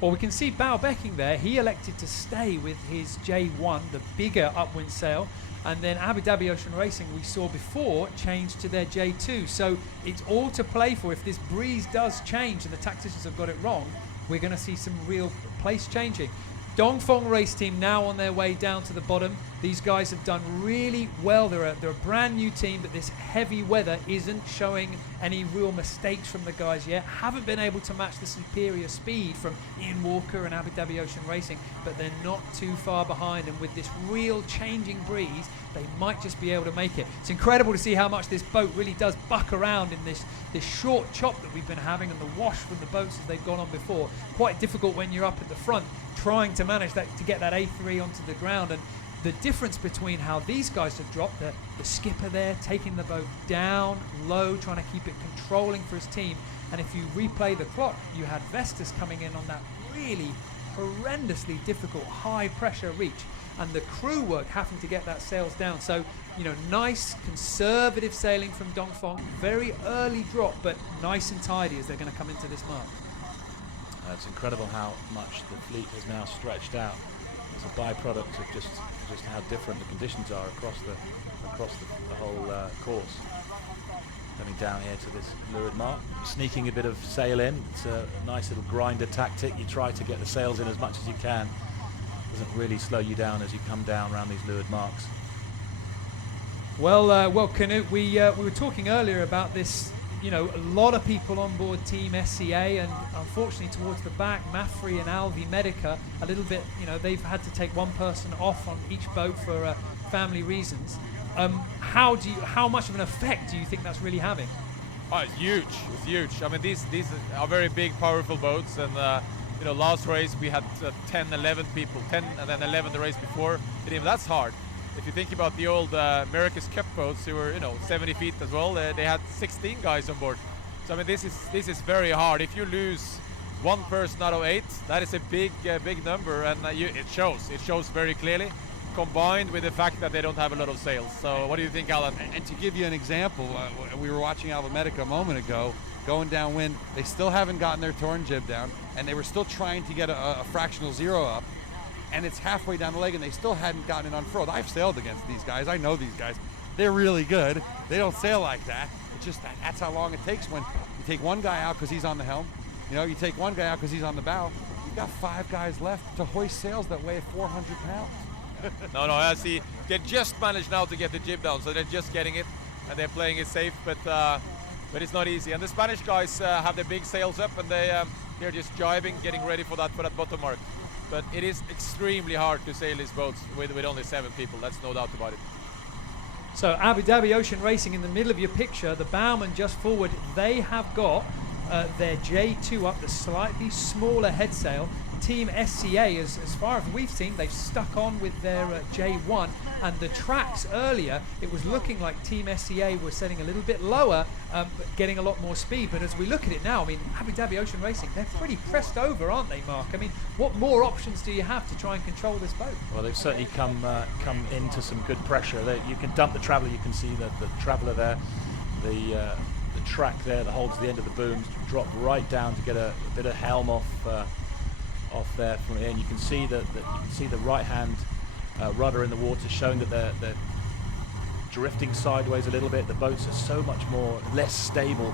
Well, we can see Baubecking there. He elected to stay with his J1, the bigger upwind sail. And then Abu Dhabi Ocean Racing, we saw before, changed to their J2. So it's all to play for. If this breeze does change and the tacticians have got it wrong, we're going to see some real place changing. Dongfeng Race Team now on their way down to the bottom. These guys have done really well. They're a brand new team, but this heavy weather isn't showing any real mistakes from the guys yet. Haven't been able to match the superior speed from Ian Walker and Abu Dhabi Ocean Racing, but they're not too far behind. And with this real changing breeze, they might just be able to make it. It's incredible to see how much this boat really does buck around in this short chop that we've been having, and the wash from the boats as they've gone on before. Quite difficult when you're up at the front trying to manage that, to get that A3 onto the ground. And the difference between how these guys have dropped, the skipper there taking the boat down low, trying to keep it controlling for his team, and if you replay the clock, you had Vestas coming in on that really horrendously difficult high pressure reach, and the crew work having to get that sails down. So, you know, nice conservative sailing from Dongfeng, very early drop, but nice and tidy as they're going to come into this mark. It's incredible how much the fleet has now stretched out as a byproduct of just how different the conditions are across the whole course. Coming down here to this lurid mark, sneaking a bit of sail in. It's a nice little grinder tactic. You try to get the sails in as much as you can. Doesn't really slow you down as you come down around these lurid marks. Well, Canute, we were talking earlier about this. You know, a lot of people on board Team SCA, and unfortunately towards the back, Mafri and Alvi Medica, a little bit, you know, they've had to take one person off on each boat for family reasons. How much of an effect do you think that's really having? Oh, it's huge. It's huge. I mean, these are very big, powerful boats, and you know, last race we had 10, 11 people, 10 and then 11 the race before. And even that's hard. If you think about the old America's Cup boats, who were 70 feet as well, they had 16 guys on board. So I mean, this is very hard. If you lose one person out of 8, that is a big number, and it shows very clearly, combined with the fact that they don't have a lot of sails. So what do you think, Alan? And to give you an example, we were watching Alva Medica a moment ago, going downwind. They still haven't gotten their torn jib down, and they were still trying to get a fractional zero up. And it's halfway down the leg, and they still hadn't gotten it unfurled. I've sailed against these guys. I know these guys. They're really good. They don't sail like that. It's just that's how long it takes when you take one guy out because he's on the helm. You know, you take one guy out because he's on the bow. You've got 5 guys left to hoist sails that weigh 400 pounds. No, I see. They just managed now to get the jib down, so they're just getting it, and they're playing it safe, but it's not easy. And the Spanish guys have their big sails up, and they're just jibing, getting ready for that bottom mark. But it is extremely hard to sail these boats with only 7 people. That's no doubt about it. So Abu Dhabi Ocean Racing in the middle of your picture, the bowman just forward, they have got their J2 up, the slightly smaller head sail. Team SCA, as far as we've seen, they've stuck on with their J1, and the tracks earlier, it was looking like Team SCA were setting a little bit lower, but getting a lot more speed. But as we look at it now, I mean, Abu Dhabi Ocean Racing, they're pretty pressed over, aren't they, Mark? I mean, what more options do you have to try and control this boat? Well, they've certainly come into some good pressure. You can dump the Traveller. You can see the Traveller there, the track there that holds the end of the booms, drop right down to get a bit of helm off there from here, and you can see the right hand rudder in the water, showing that they're drifting sideways a little bit. The boats are so much less stable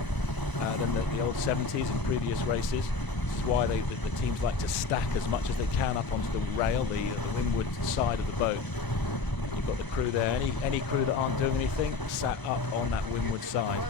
than the old 70s in previous races. This is why the teams like to stack as much as they can up onto the rail, the windward side of the boat. You've got the crew there. Any crew that aren't doing anything sat up on that windward side.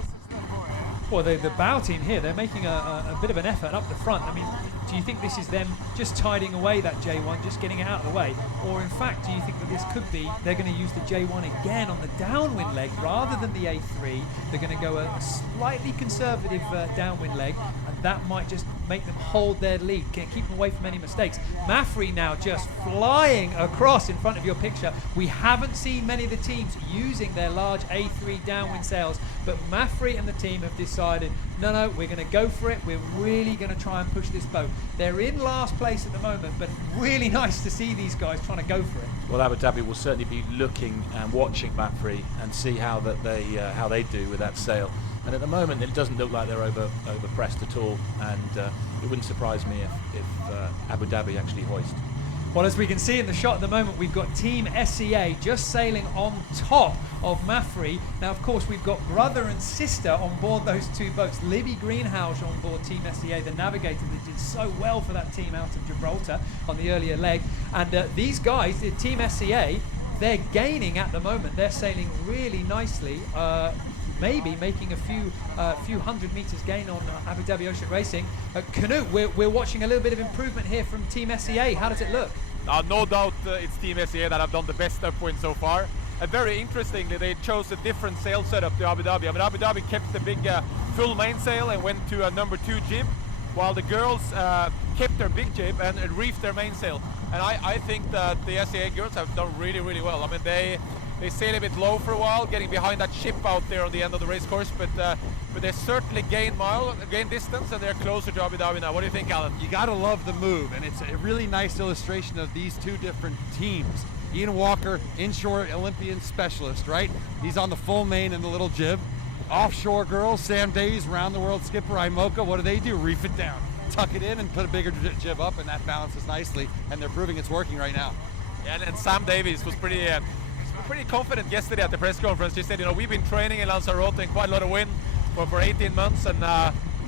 Well, the bow team here, they're making a bit of an effort up the front. I mean, do you think this is them just tidying away that J1, just getting it out of the way? Or in fact, do you think that this could be, they're going to use the J1 again on the downwind leg rather than the A3? They're going to go a slightly conservative downwind leg, and that might just make them hold their lead, keep them away from any mistakes. Mafri now just flying across in front of your picture. We haven't seen many of the teams using their large A3 downwind sails, but Mafri and the team have decided, no, we're going to go for it. We're really going to try and push this boat. They're in last place at the moment, but really nice to see these guys trying to go for it. Well, Abu Dhabi will certainly be looking and watching Mafri and see how they do with that sail. And at the moment, it doesn't look like they're over pressed at all, and it wouldn't surprise me if Abu Dhabi actually hoist. Well, as we can see in the shot at the moment, we've got Team SCA just sailing on top of Mafri. Now, of course, we've got brother and sister on board those 2 boats. Libby Greenhouse on board Team SCA, the navigator that did so well for that team out of Gibraltar on the earlier leg. And these guys, Team SCA, they're gaining at the moment. They're sailing really nicely, maybe making a few hundred meters gain on Abu Dhabi Ocean Racing. Canute, we're watching a little bit of improvement here from Team SEA. How does it look? No doubt it's Team SEA that have done the best upwind so far. And very interestingly, they chose a different sail setup to Abu Dhabi. I mean, Abu Dhabi kept the big full mainsail and went to a number 2 jib, while the girls kept their big jib and reefed their mainsail. And I think that the SEA girls have done really, really well. I mean, they sail a bit low for a while, getting behind that ship out there on the end of the race course, but they certainly gain distance, and they're closer to Abu Dhabi now. What do you think, Alan? You gotta love the move, and it's a really nice illustration of these two different teams. Ian Walker, inshore Olympian specialist, right? He's on the full main and the little jib. Offshore girls, Sam Davies, round the world skipper, IMOCA, what do? Reef it down, tuck it in and put a bigger jib up, and that balances nicely, and they're proving it's working right now. Yeah, and Sam Davies was pretty confident yesterday at the press conference. He said, we've been training in Lanzarote in quite a lot of wind for 18 months, and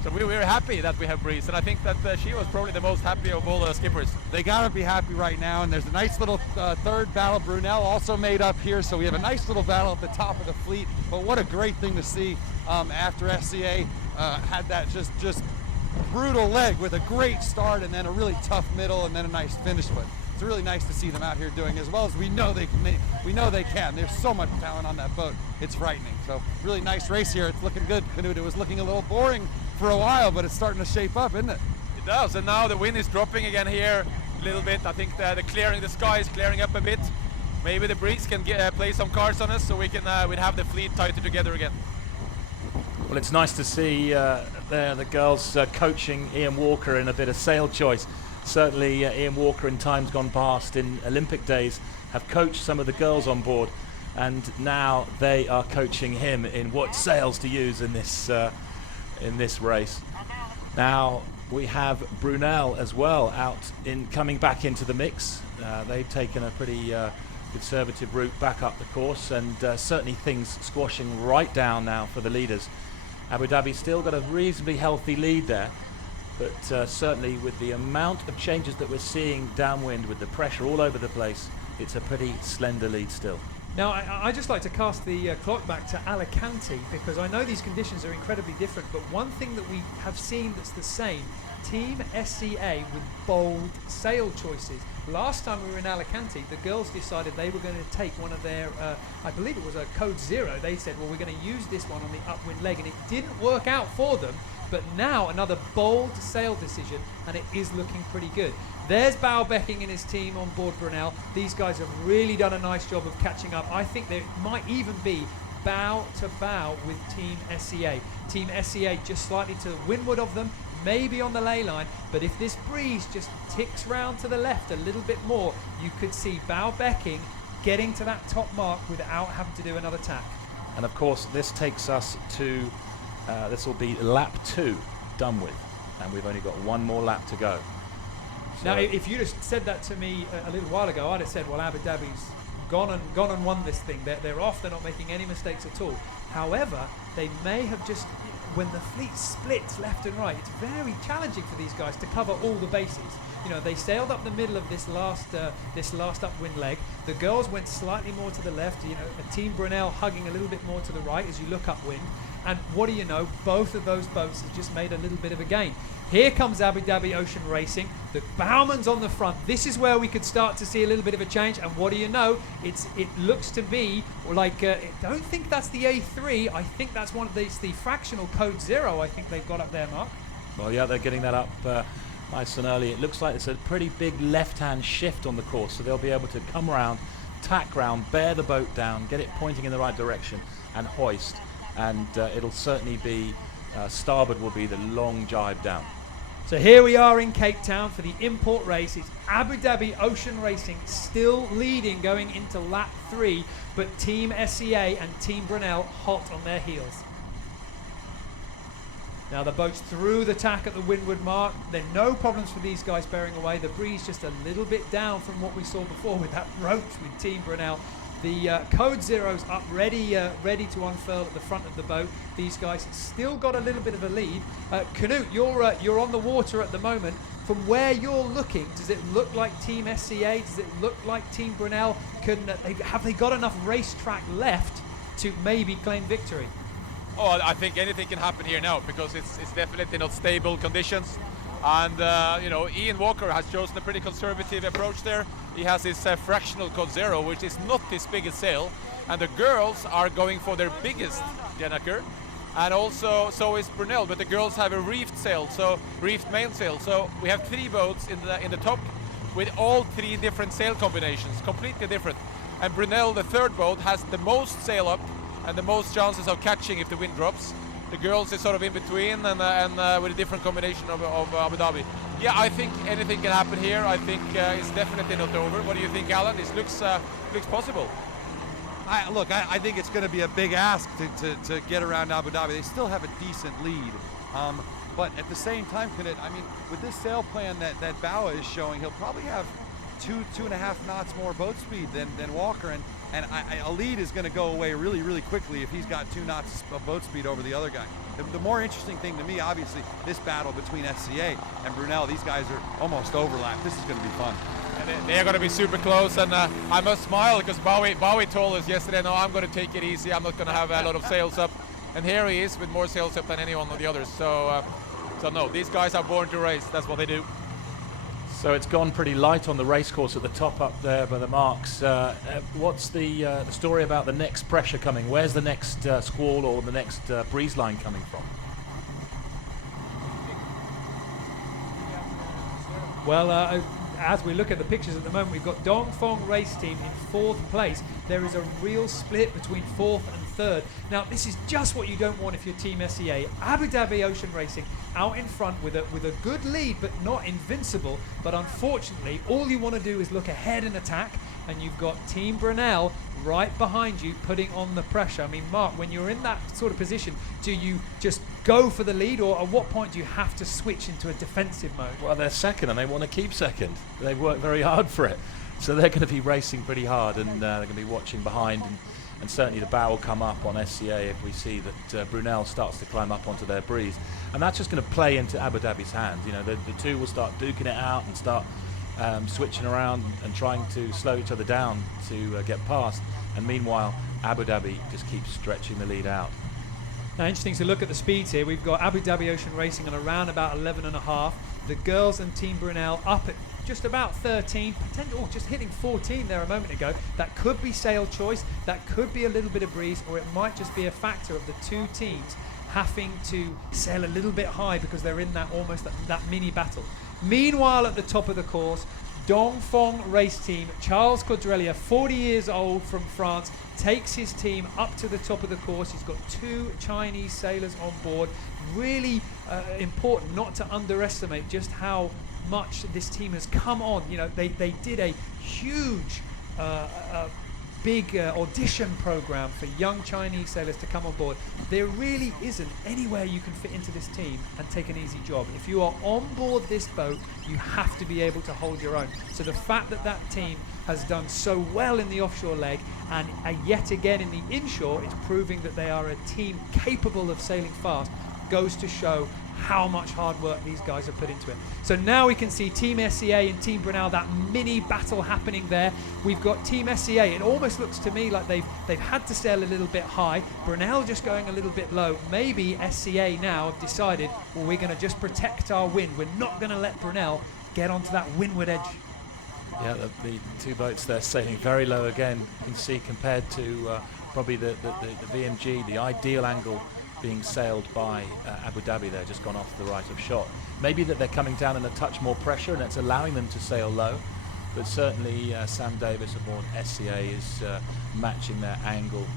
so we're happy that we have breeze, and I think that she was probably the most happy of all the skippers. They gotta be happy right now, and there's a nice little third battle. Brunel also made up here, so we have a nice little battle at the top of the fleet. But what a great thing to see after SCA had that just brutal leg with a great start and then a really tough middle and then a nice finish. But it's really nice to see them out here doing as well as we know they can. There's so much talent on that boat. It's frightening. So really nice race here. It's looking good. Canute, it was looking a little boring for a while, but it's starting to shape up, isn't it? It does, and now the wind is dropping again here a little bit. I think the sky is clearing up a bit. Maybe the breeze can play some cards on us, so we'd have the fleet tighter together again. Well, it's nice to see the girls coaching Ian Walker in a bit of sail choice. Certainly Ian Walker in times gone past in Olympic days have coached some of the girls on board, and now they are coaching him in what sails to use in this race. Now we have Brunel as well coming back into the mix. They've taken a pretty conservative route back up the course, and certainly things squashing right down now for the leaders. Abu Dhabi's still got a reasonably healthy lead there, but certainly with the amount of changes that we're seeing downwind, with the pressure all over the place, it's a pretty slender lead still. Now, I just like to cast the clock back to Alicante, because I know these conditions are incredibly different, but one thing that we have seen that's the same, Team SCA with bold sail choices. Last time we were in Alicante, the girls decided they were going to take one of their, I believe it was a Code Zero. They said, well, we're going to use this one on the upwind leg, and it didn't work out for them. But now another bold sail decision, and it is looking pretty good. There's Baubeking and his team on board Brunel. These guys have really done a nice job of catching up. I think there might even be bow to bow with Team SCA. Team SCA just slightly to windward of them, maybe on the ley line, but if this breeze just ticks round to the left a little bit more, you could see Baubeking getting to that top mark without having to do another tack. And of course this takes us to this will be lap 2 done with, and we've only got one more lap to go. So now, if you'd have said that to me a little while ago, I'd have said, well, Abu Dhabi's gone and won this thing. They're off. They're not making any mistakes at all. However, they may have just, when the fleet splits left and right, it's very challenging for these guys to cover all the bases. They sailed up the middle of this last upwind leg. The girls went slightly more to the left. A Team Brunel hugging a little bit more to the right as you look upwind. And what do you know? Both of those boats have just made a little bit of a gain. Here comes Abu Dhabi Ocean Racing. The Bowman's on the front. This is where we could start to see a little bit of a change. And what do you know? It looks to be like, I don't think that's the A3. I think that's one of the fractional Code Zero. I think they've got up there, Mark. Well, yeah, they're getting that up nice and early. It looks like it's a pretty big left-hand shift on the course, so they'll be able to come around, tack round, bear the boat down, get it pointing in the right direction, and hoist. And it'll certainly be starboard will be the long jibe down. So here we are in Cape Town for the import race. It's Abu Dhabi Ocean Racing still leading going into lap 3, but Team SCA and Team Brunel hot on their heels. Now the boat's through the tack at the windward mark. There are no problems for these guys bearing away. The breeze just a little bit down from what we saw before with that roach with Team Brunel. The code zero's up, ready to unfurl at the front of the boat. These guys still got a little bit of a lead. Canute, you're on the water at the moment. From where you're looking, does it look like Team SCA? Does it look like Team Brunel? Have they got enough racetrack left to maybe claim victory? Oh, I think anything can happen here now, because it's definitely not stable conditions. And Ian Walker has chosen a pretty conservative approach there. He has his fractional code zero, which is not his biggest sail, and the girls are going for their biggest Jennaker, and also so is Brunel, but the girls have a reefed sail, so reefed mainsail. So we have 3 boats in the top with all 3 different sail combinations, completely different. And Brunel, the 3rd boat, has the most sail up and the most chances of catching if the wind drops. The girls is sort of in between and with a different combination of Abu Dhabi. Yeah, I think anything can happen here. I think it's definitely not over. What do you think, Alan? This looks possible. I think it's going to be a big ask to get around Abu Dhabi. They still have a decent lead. But at the same time, with this sail plan that Bawa is showing, he'll probably have 2.5 knots more boat speed than Walker, and a lead is going to go away really, really quickly if he's got 2 knots of boat speed over the other guy. The more interesting thing to me, obviously, this battle between SCA and Brunel. These guys are almost overlapped. This is going to be fun. And they are going to be super close, and I must smile because Bowie told us yesterday, no, I'm going to take it easy. I'm not going to have a lot of sails up. And here he is with more sails up than anyone of the others. So no, these guys are born to race. That's what they do. So it's gone pretty light on the racecourse at the top up there by the marks. What's the story about the next pressure coming? Where's the next squall or the next breeze line coming from? Well, as we look at the pictures at the moment, we've got Dongfeng Race Team in 4th place. There is a real split between 4th and 3rd. Now, this is just what you don't want if you're Team SEA. Abu Dhabi Ocean Racing out in front with a good lead, but not invincible. But unfortunately, all you want to do is look ahead and attack, and you've got Team Brunel right behind you putting on the pressure. I mean, Mark, when you're in that sort of position, do you just go for the lead, or at what point do you have to switch into a defensive mode? Well, they're second and they want to keep second. They've worked very hard for it. So they're going to be racing pretty hard, and they're going to be watching behind, and certainly the bow will come up on SCA if we see that Brunel starts to climb up onto their breeze. And that's just going to play into Abu Dhabi's hands. You know, the two will start duking it out and start switching around and trying to slow each other down to get past. And meanwhile, Abu Dhabi just keeps stretching the lead out. Now, interesting to look at the speeds here. We've got Abu Dhabi Ocean Racing on around about 11.5. The girls and Team Brunel up at just about 13, just hitting 14 there a moment ago. That could be sail choice, that could be a little bit of breeze, or it might just be a factor of the two teams having to sail a little bit high because they're in that that mini battle. Meanwhile, at the top of the course, Dongfeng Race Team, Charles Caudrelier, 40 years old from France, takes his team up to the top of the course. He's got 2 Chinese sailors on board. Really important not to underestimate just how much this team has come on. You know, they did a huge big audition program for young Chinese sailors to come on board. There really isn't anywhere you can fit into this team and take an easy job. If you are on board this boat, you have to be able to hold your own. So the fact that that team has done so well in the offshore leg and yet again in the inshore, it's proving that they are a team capable of sailing fast, goes to show how much hard work these guys have put into it. So now we can see Team SCA and Team Brunel, that mini battle happening there. We've got Team SCA. It almost looks to me like they've had to sail a little bit high. Brunel just going a little bit low. Maybe SCA now have decided, well, we're going to just protect our wind. We're not going to let Brunel get onto that windward edge. Yeah, the two boats there sailing very low again. You can see compared to probably the VMG, the ideal angle being sailed by Abu Dhabi there, just gone off the right of shot. Maybe that they're coming down in a touch more pressure and it's allowing them to sail low, but certainly Sam Davis aboard SCA is matching their angle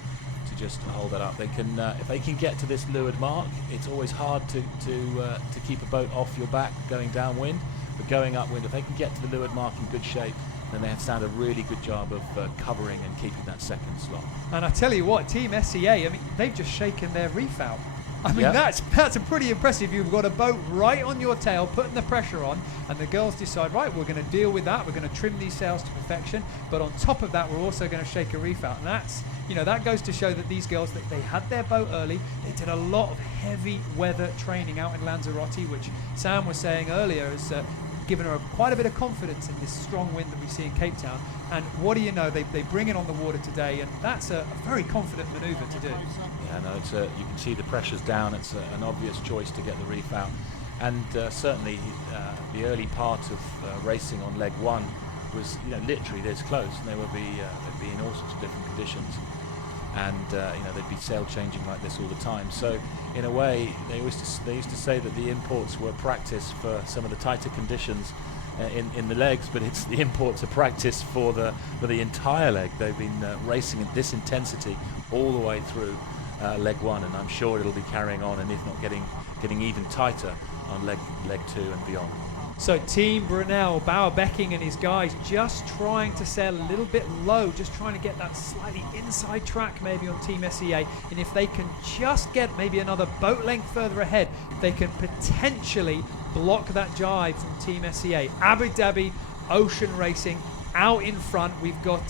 to just hold that up. They can, if they can get to this leeward mark, it's always hard to keep a boat off your back going downwind, but going upwind, if they can get to the leeward mark in good shape, then they have done a really good job of covering and keeping that second slot. And I tell you what, Team SCA, I mean, they've just shaken their reef out. I mean, that's a pretty impressive. You've got a boat right on your tail, putting the pressure on, and the girls decide, right, we're going to deal with that. We're going to trim these sails to perfection, but on top of that, we're also going to shake a reef out. And that's, that goes to show that these girls, that they had their boat early. They did a lot of heavy weather training out in Lanzarote, which Sam was saying earlier has given her quite a bit of confidence in this strong wind that we see in Cape Town. And what do you know, they bring it on the water today, and that's a very confident manoeuvre to do. Yeah, no, you can see the pressure's down. It's an obvious choice to get the reef out. And certainly the early part of racing on leg one was literally this close, and they'd be in all sorts of different conditions. And they'd be sail changing like this all the time. So in a way, they used to say that the imports were practice for some of the tighter conditions in the legs, but it's the imports are practice for the entire leg. They've been racing at this intensity all the way through leg one, and I'm sure it'll be carrying on, and if not getting even tighter on leg two and beyond. So Team Brunel, Bauer Becking and his guys just trying to sail a little bit low, just trying to get that slightly inside track maybe on Team SEA. And if they can just get maybe another boat length further ahead, they can potentially block that jibe from Team SEA. Abu Dhabi Ocean Racing out in front. We've got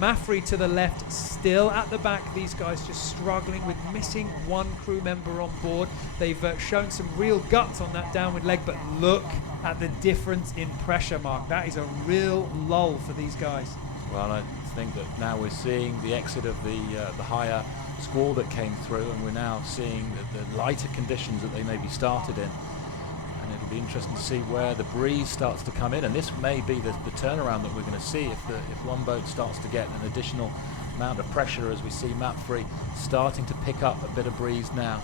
Mafri to the left, still at the back. These guys just struggling with missing one crew member on board. They've shown some real guts on that downward leg, but look at the difference in pressure, Mark. That is a real lull for these guys. Well, I think that now we're seeing the exit of the higher squall that came through, and we're now seeing the lighter conditions that they maybe started in. And it'll be interesting to see where the breeze starts to come in, and this may be the turnaround that we're going to see if one boat starts to get an additional amount of pressure, as we see Mapfree starting to pick up a bit of breeze now.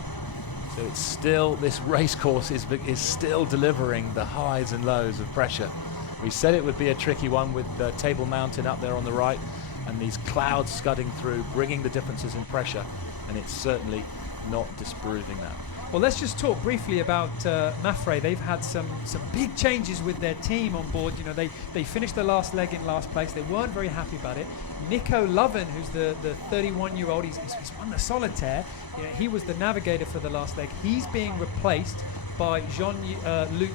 So it's still, this race course is still delivering the highs and lows of pressure. We said it would be a tricky one with Table Mountain up there on the right, and these clouds scudding through, bringing the differences in pressure, and it's certainly not disproving that. Well, let's just talk briefly about Mafre. They've had some big changes with their team on board. They finished the last leg in last place. They weren't very happy about it. Nico Lovin, who's the 31-year-old, he's won the solitaire. He was the navigator for the last leg. He's being replaced by Jean-Luc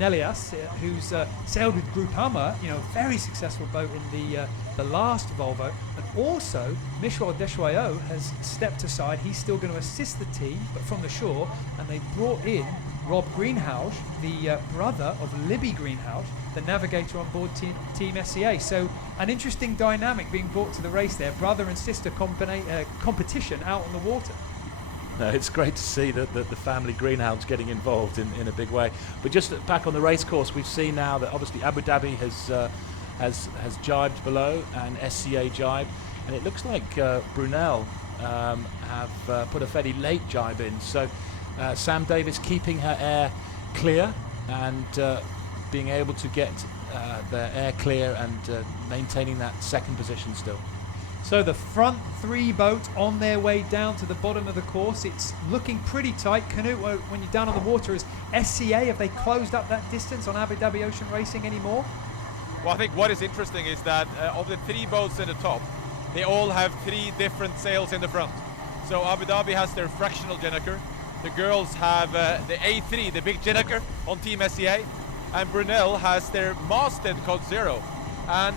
Nelias, who's sailed with Groupama, very successful boat in the last Volvo. And also, Michel Deschoyaux has stepped aside. He's still going to assist the team, but from the shore. And they brought in Rob Greenhouse, the brother of Libby Greenhouse, the navigator on board Team SEA. So an interesting dynamic being brought to the race there, brother and sister competition out on the water. No, it's great to see that the family greenhounds getting involved in a big way. But just back on the race course, we've seen now that obviously Abu Dhabi has jibed below and SCA jibed, and it looks like Brunel have put a fairly late jibe in. So Sam Davis keeping her air clear and being able to get their air clear and maintaining that second position still. So the front three boats on their way down to the bottom of the course. It's looking pretty tight. Canute, when you're down on the water, is SCA, have they closed up that distance on Abu Dhabi Ocean Racing anymore? Well, I think what is interesting is that of the three boats in the top, they all have three different sails in the front. So Abu Dhabi has their fractional Gennaker. The girls have the A3, the big Gennaker on Team SCA. And Brunel has their masted Cod Zero. And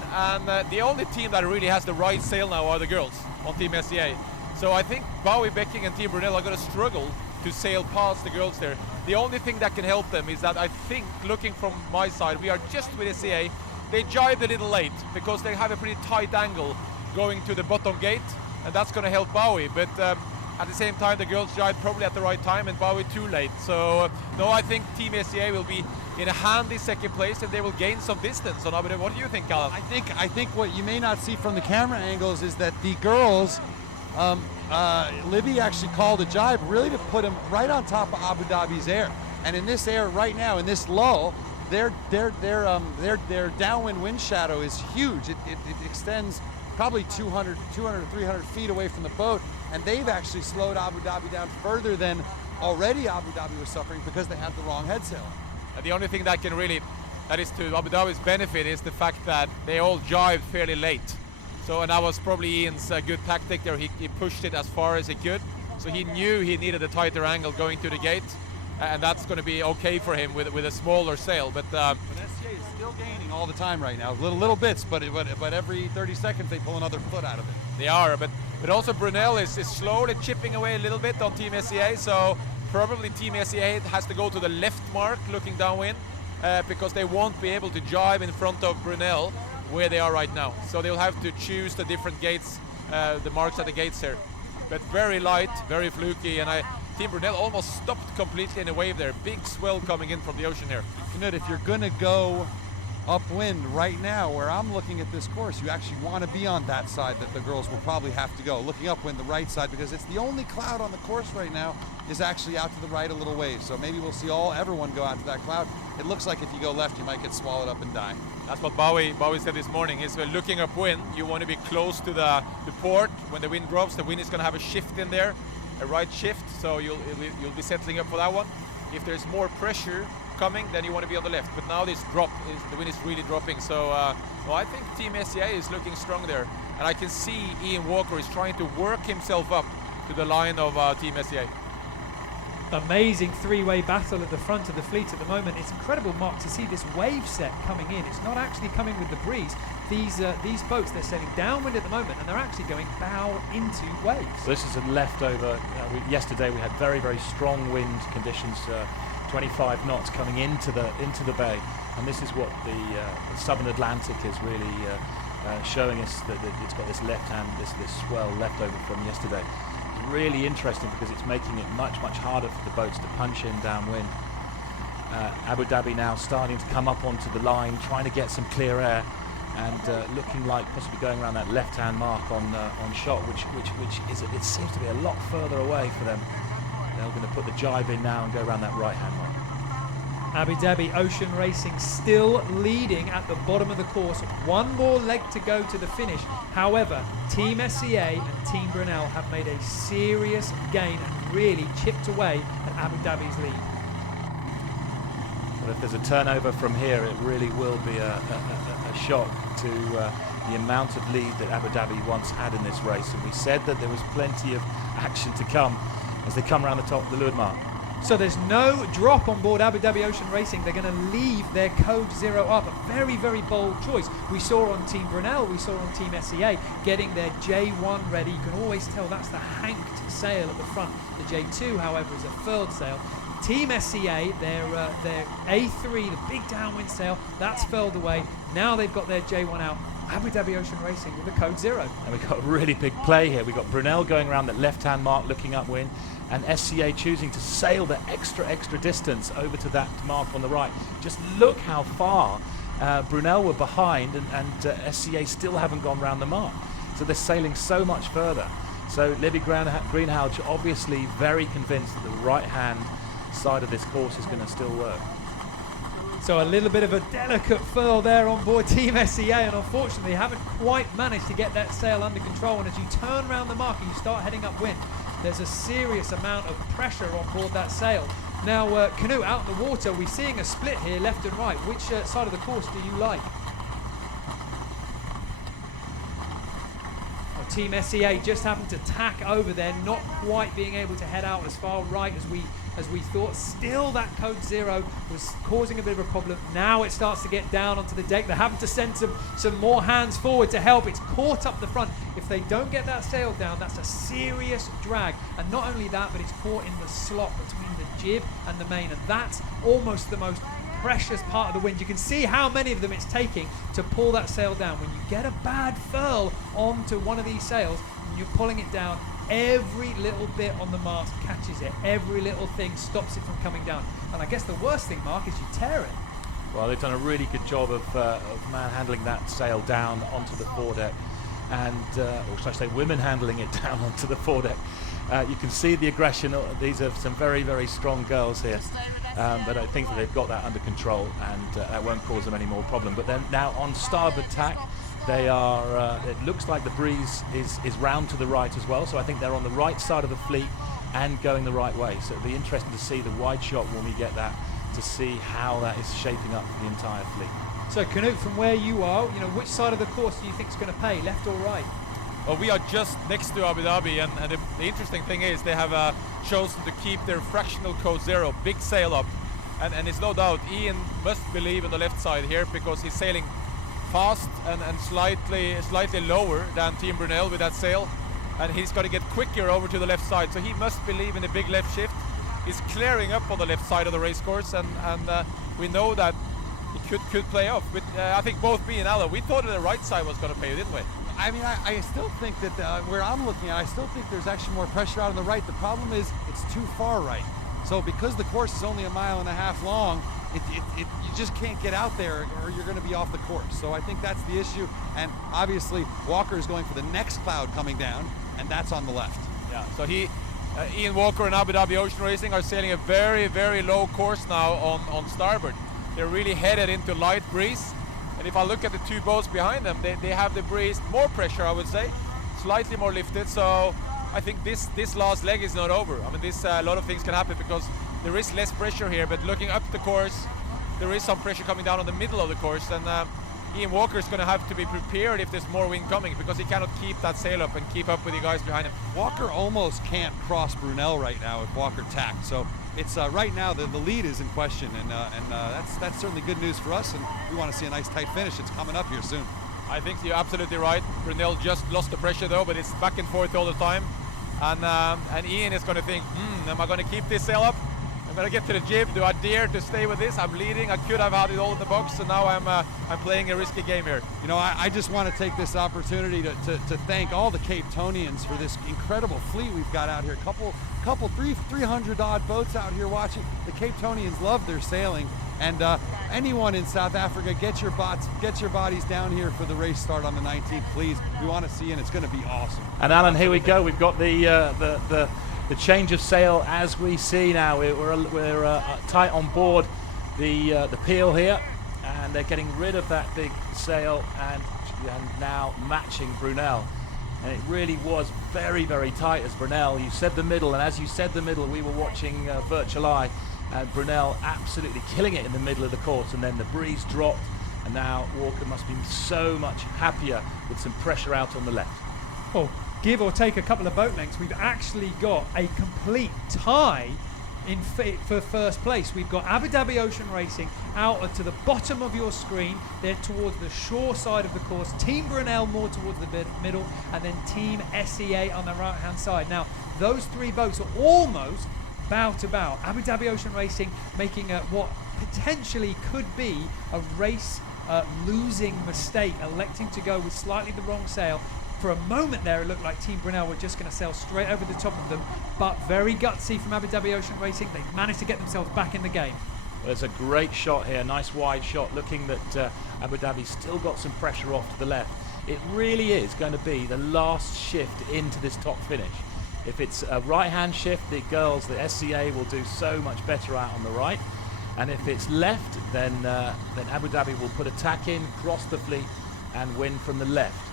the only team that really has the right sail now are the girls on Team SCA. So I think Bowie Becking and Team Brunel are going to struggle to sail past the girls there. The only thing that can help them is that I think, looking from my side, we are just with SCA. They jibed a little late because they have a pretty tight angle going to the bottom gate, and that's going to help Bowie. But at the same time, the girls jibed probably at the right time and Bowie too late. So no, I think Team SCA will be in a handy second place, and they will gain some distance on Abu Dhabi. What do you think, Alan? I think what you may not see from the camera angles is that the girls, Libby actually called a jibe really to put him right on top of Abu Dhabi's air. And in this air right now, in this lull, their downwind wind shadow is huge. It extends probably 200 to 300 feet away from the boat, and they've actually slowed Abu Dhabi down further than already Abu Dhabi was suffering because they had the wrong head sail. The only thing that is to Abu Dhabi's benefit is the fact that they all jibed fairly late. So, and that was probably Ian's good tactic there. He pushed it as far as he could. so he knew he needed a tighter angle going to the gate, and that's going to be okay for him with a smaller sail. But SCA is still gaining all the time right now, little bits, but every 30 seconds they pull another foot out of it. they are, but also Brunel is slowly chipping away a little bit on Team SCA, so probably Team SCA has to go to the left mark looking downwind, because they won't be able to jibe in front of Brunel where they are right now. So they'll have to choose the different gates, the marks at the gates here. But very light, very fluky, and Team Brunel almost stopped completely in a wave there. Big swell coming in from the ocean here. Knut, if you're going to go upwind right now, where I'm looking at this course, you actually want to be on that side that the girls will probably have to go. Looking upwind, the right side, because it's the only cloud on the course right now is actually out to the right a little ways. So maybe we'll see everyone go out to that cloud. It looks like if you go left, you might get swallowed up and die. That's what Bowie said this morning, is looking upwind, you want to be close to the port. When the wind drops, the wind is going to have a shift in there, a right shift, so you'll be settling up for that one. If there's more pressure coming, then you want to be on the left. But now this the wind is really dropping, so well, I think Team SCA is looking strong there. And I can see Ian Walker is trying to work himself up to the line of Team SCA. Amazing three-way battle at the front of the fleet at the moment. It's incredible, Mark, to see this wave set coming in. It's not actually coming with the breeze. These boats, they're sailing downwind at the moment, and they're actually going bow into waves. This is a leftover. Yesterday we had very, very strong wind conditions, 25 knots coming into the bay, and this is what the Southern Atlantic is really showing us, that it's got this left hand, this swell left over from yesterday. It's really interesting because it's making it much, much harder for the boats to punch in downwind. Abu Dhabi now starting to come up onto the line, trying to get some clear air, and looking like possibly going around that left-hand mark on shot, which is it seems to be a lot further away for them. They're going to put the jibe in now and go around that right-hand mark. Abu Dhabi Ocean Racing still leading at the bottom of the course. One more leg to go to the finish. However, Team SCA and Team Brunel have made a serious gain and really chipped away at Abu Dhabi's lead. But if there's a turnover from here, it really will be a shock to the amount of lead that Abu Dhabi once had in this race. And we said that there was plenty of action to come as they come around the top of the leeward mark. So there's no drop on board Abu Dhabi Ocean Racing. They're going to leave their code 0 up. A very, very bold choice. We saw on Team Brunel, we saw on Team SCA getting their J1 ready. You can always tell that's the hanked sail at the front. The J2, however, is a furled sail. Team SCA, their A3, the big downwind sail, that's furled away. Now they've got their J1 out. Abu Dhabi Ocean Racing with a code 0. And we've got a really big play here. We've got Brunel going around that left-hand mark looking upwind, and SCA choosing to sail the extra distance over to that mark on the right. Just look how far Brunel were behind, and SCA still haven't gone round the mark. So they're sailing so much further. So Libby Greenhalgh obviously very convinced that the right-hand side of this course is going to still work. So a little bit of a delicate furl there on board Team SCA, and unfortunately haven't quite managed to get that sail under control. And as you turn around the mark and you start heading upwind, there's a serious amount of pressure on board that sail. Now, Canoe out in the water, we're seeing a split here, left and right. Which side of the course do you like? Well, Team SCA just happened to tack over there, not quite being able to head out as far right as we thought. Still, that code 0 was causing a bit of a problem. Now it starts to get down onto the deck. They're having to send some more hands forward to help. It's caught up the front. If they don't get that sail down, that's a serious drag. And not only that, but it's caught in the slot between the jib and the main. And that's almost the most precious part of the wind. You can see how many of them it's taking to pull that sail down. When you get a bad furl onto one of these sails and you're pulling it down, every little bit on the mast catches it. Every little thing stops it from coming down. And I guess the worst thing, Mark, is you tear it. Well, they've done a really good job of manhandling that sail down onto the foredeck, and or should I say, women handling it down onto the foredeck. You can see the aggression. These are some very, very strong girls here, but I think that they've got that under control, and that won't cause them any more problem. But then now on starboard tack, they are, it looks like the breeze is round to the right as well, so I think they're on the right side of the fleet and going the right way. So it'll be interesting to see the wide shot when we get that, to see how that is shaping up for the entire fleet. So Canute, from where you are, which side of the course do you think is going to pay, left or right? Well, we are just next to Abu Dhabi, and the interesting thing is they have chosen to keep their fractional code 0, big sail up, and it's no doubt Ian must believe in the left side here because he's sailing fast and slightly lower than Team Brunel with that sail, and he's got to get quicker over to the left side, so he must believe in a big left shift. He's clearing up on the left side of the race course, and we know that it could play off. But I think both me and Alla, we thought that the right side was going to pay, didn't we? I mean, I still think that where I'm looking at, I still think there's actually more pressure out on the right. The problem is it's too far right. So because the course is only 1.5 miles long, you just can't get out there or you're going to be off the course. So I think that's the issue. And obviously Walker is going for the next cloud coming down, and that's on the left. Yeah, so Ian Walker and Abu Dhabi Ocean Racing are sailing a very, very low course now on starboard. They're really headed into light breeze. And if I look at the two boats behind them, they have the breeze, more pressure I would say, slightly more lifted. So I think this last leg is not over. I mean, a lot of things can happen because there is less pressure here, but looking up the course, there is some pressure coming down on the middle of the course, and Ian Walker is going to have to be prepared if there's more wind coming because he cannot keep that sail up and keep up with the guys behind him. Walker almost can't cross Brunel right now if Walker tacked. So it's right now the lead is in question, and that's certainly good news for us, and we want to see a nice tight finish. It's coming up here soon. I think you're absolutely right. Brunel just lost the pressure though, but it's back and forth all the time, and Ian is going to think, am I going to keep this sail up? I'm going to get to the jib. Do I dare to stay with this? I'm leading. I could have had it all in the box, and now I'm playing a risky game here. You know, I just want to take this opportunity to thank all the Cape Townians for this incredible fleet we've got out here. Couple 300 odd boats out here watching. The Cape Townians love their sailing, and anyone in South Africa, get your bodies down here for the race start on the 19th, please. We want to see you, and it's going to be awesome. And Alan, here we go. We've got the change of sail as we see now. We're tight on board the peel here, and they're getting rid of that big sail and now matching Brunel. And it really was very, very tight as Brunel. You said the middle, and as you said the middle, we were watching Virtual Eye, and Brunel absolutely killing it in the middle of the course, and then the breeze dropped, and now Walker must be so much happier with some pressure out on the left. Well, give or take a couple of boat lengths, we've actually got a complete tie for first place. We've got Abu Dhabi Ocean Racing out to the bottom of your screen. They're towards the shore side of the course. Team Brunel more towards the middle, and then Team SEA on the right hand side. Now, those three boats are almost bow to bow. Abu Dhabi Ocean Racing making what potentially could be a race losing mistake, electing to go with slightly the wrong sail. For a moment there, it looked like Team Brunel were just going to sail straight over the top of them, but very gutsy from Abu Dhabi Ocean Racing. They've managed to get themselves back in the game. Well, there's a great shot here, nice wide shot, looking that Abu Dhabi still got some pressure off to the left. It really is going to be the last shift into this top finish. If it's a right-hand shift, the girls, the SCA, will do so much better out on the right. And if it's left, then Abu Dhabi will put a tack in, cross the fleet, and win from the left.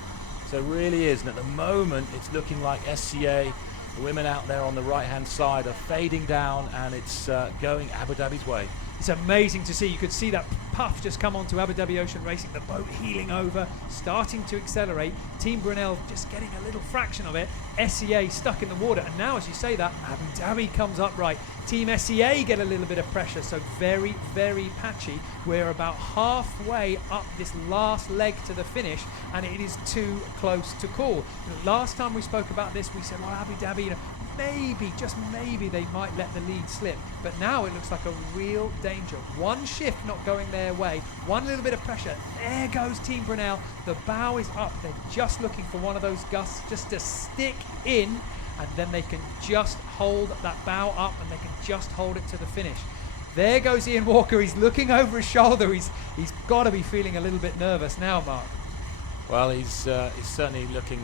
So it really is, and at the moment it's looking like SCA, the women out there on the right hand side, are fading down, and it's going Abu Dhabi's way. It's amazing to see. You could see that puff just come onto Abu Dhabi Ocean Racing, the boat heeling over, starting to accelerate. Team Brunel just getting a little fraction of it. SEA stuck in the water, and now as you say that, Abu Dhabi comes upright. Team SEA get a little bit of pressure, so very, very patchy. We're about halfway up this last leg to the finish, and it is too close to call. Last time we spoke about this, we said, well, Abu Dhabi, maybe, just maybe, they might let the lead slip. But now it looks like a real danger. One shift not going their way, one little bit of pressure. There goes Team Brunel. The bow is up. They're just looking for one of those gusts just to stick in, and then they can just hold that bow up, and they can just hold it to the finish. There goes Ian Walker. He's looking over his shoulder. He's got to be feeling a little bit nervous now, Mark. Well, he's certainly looking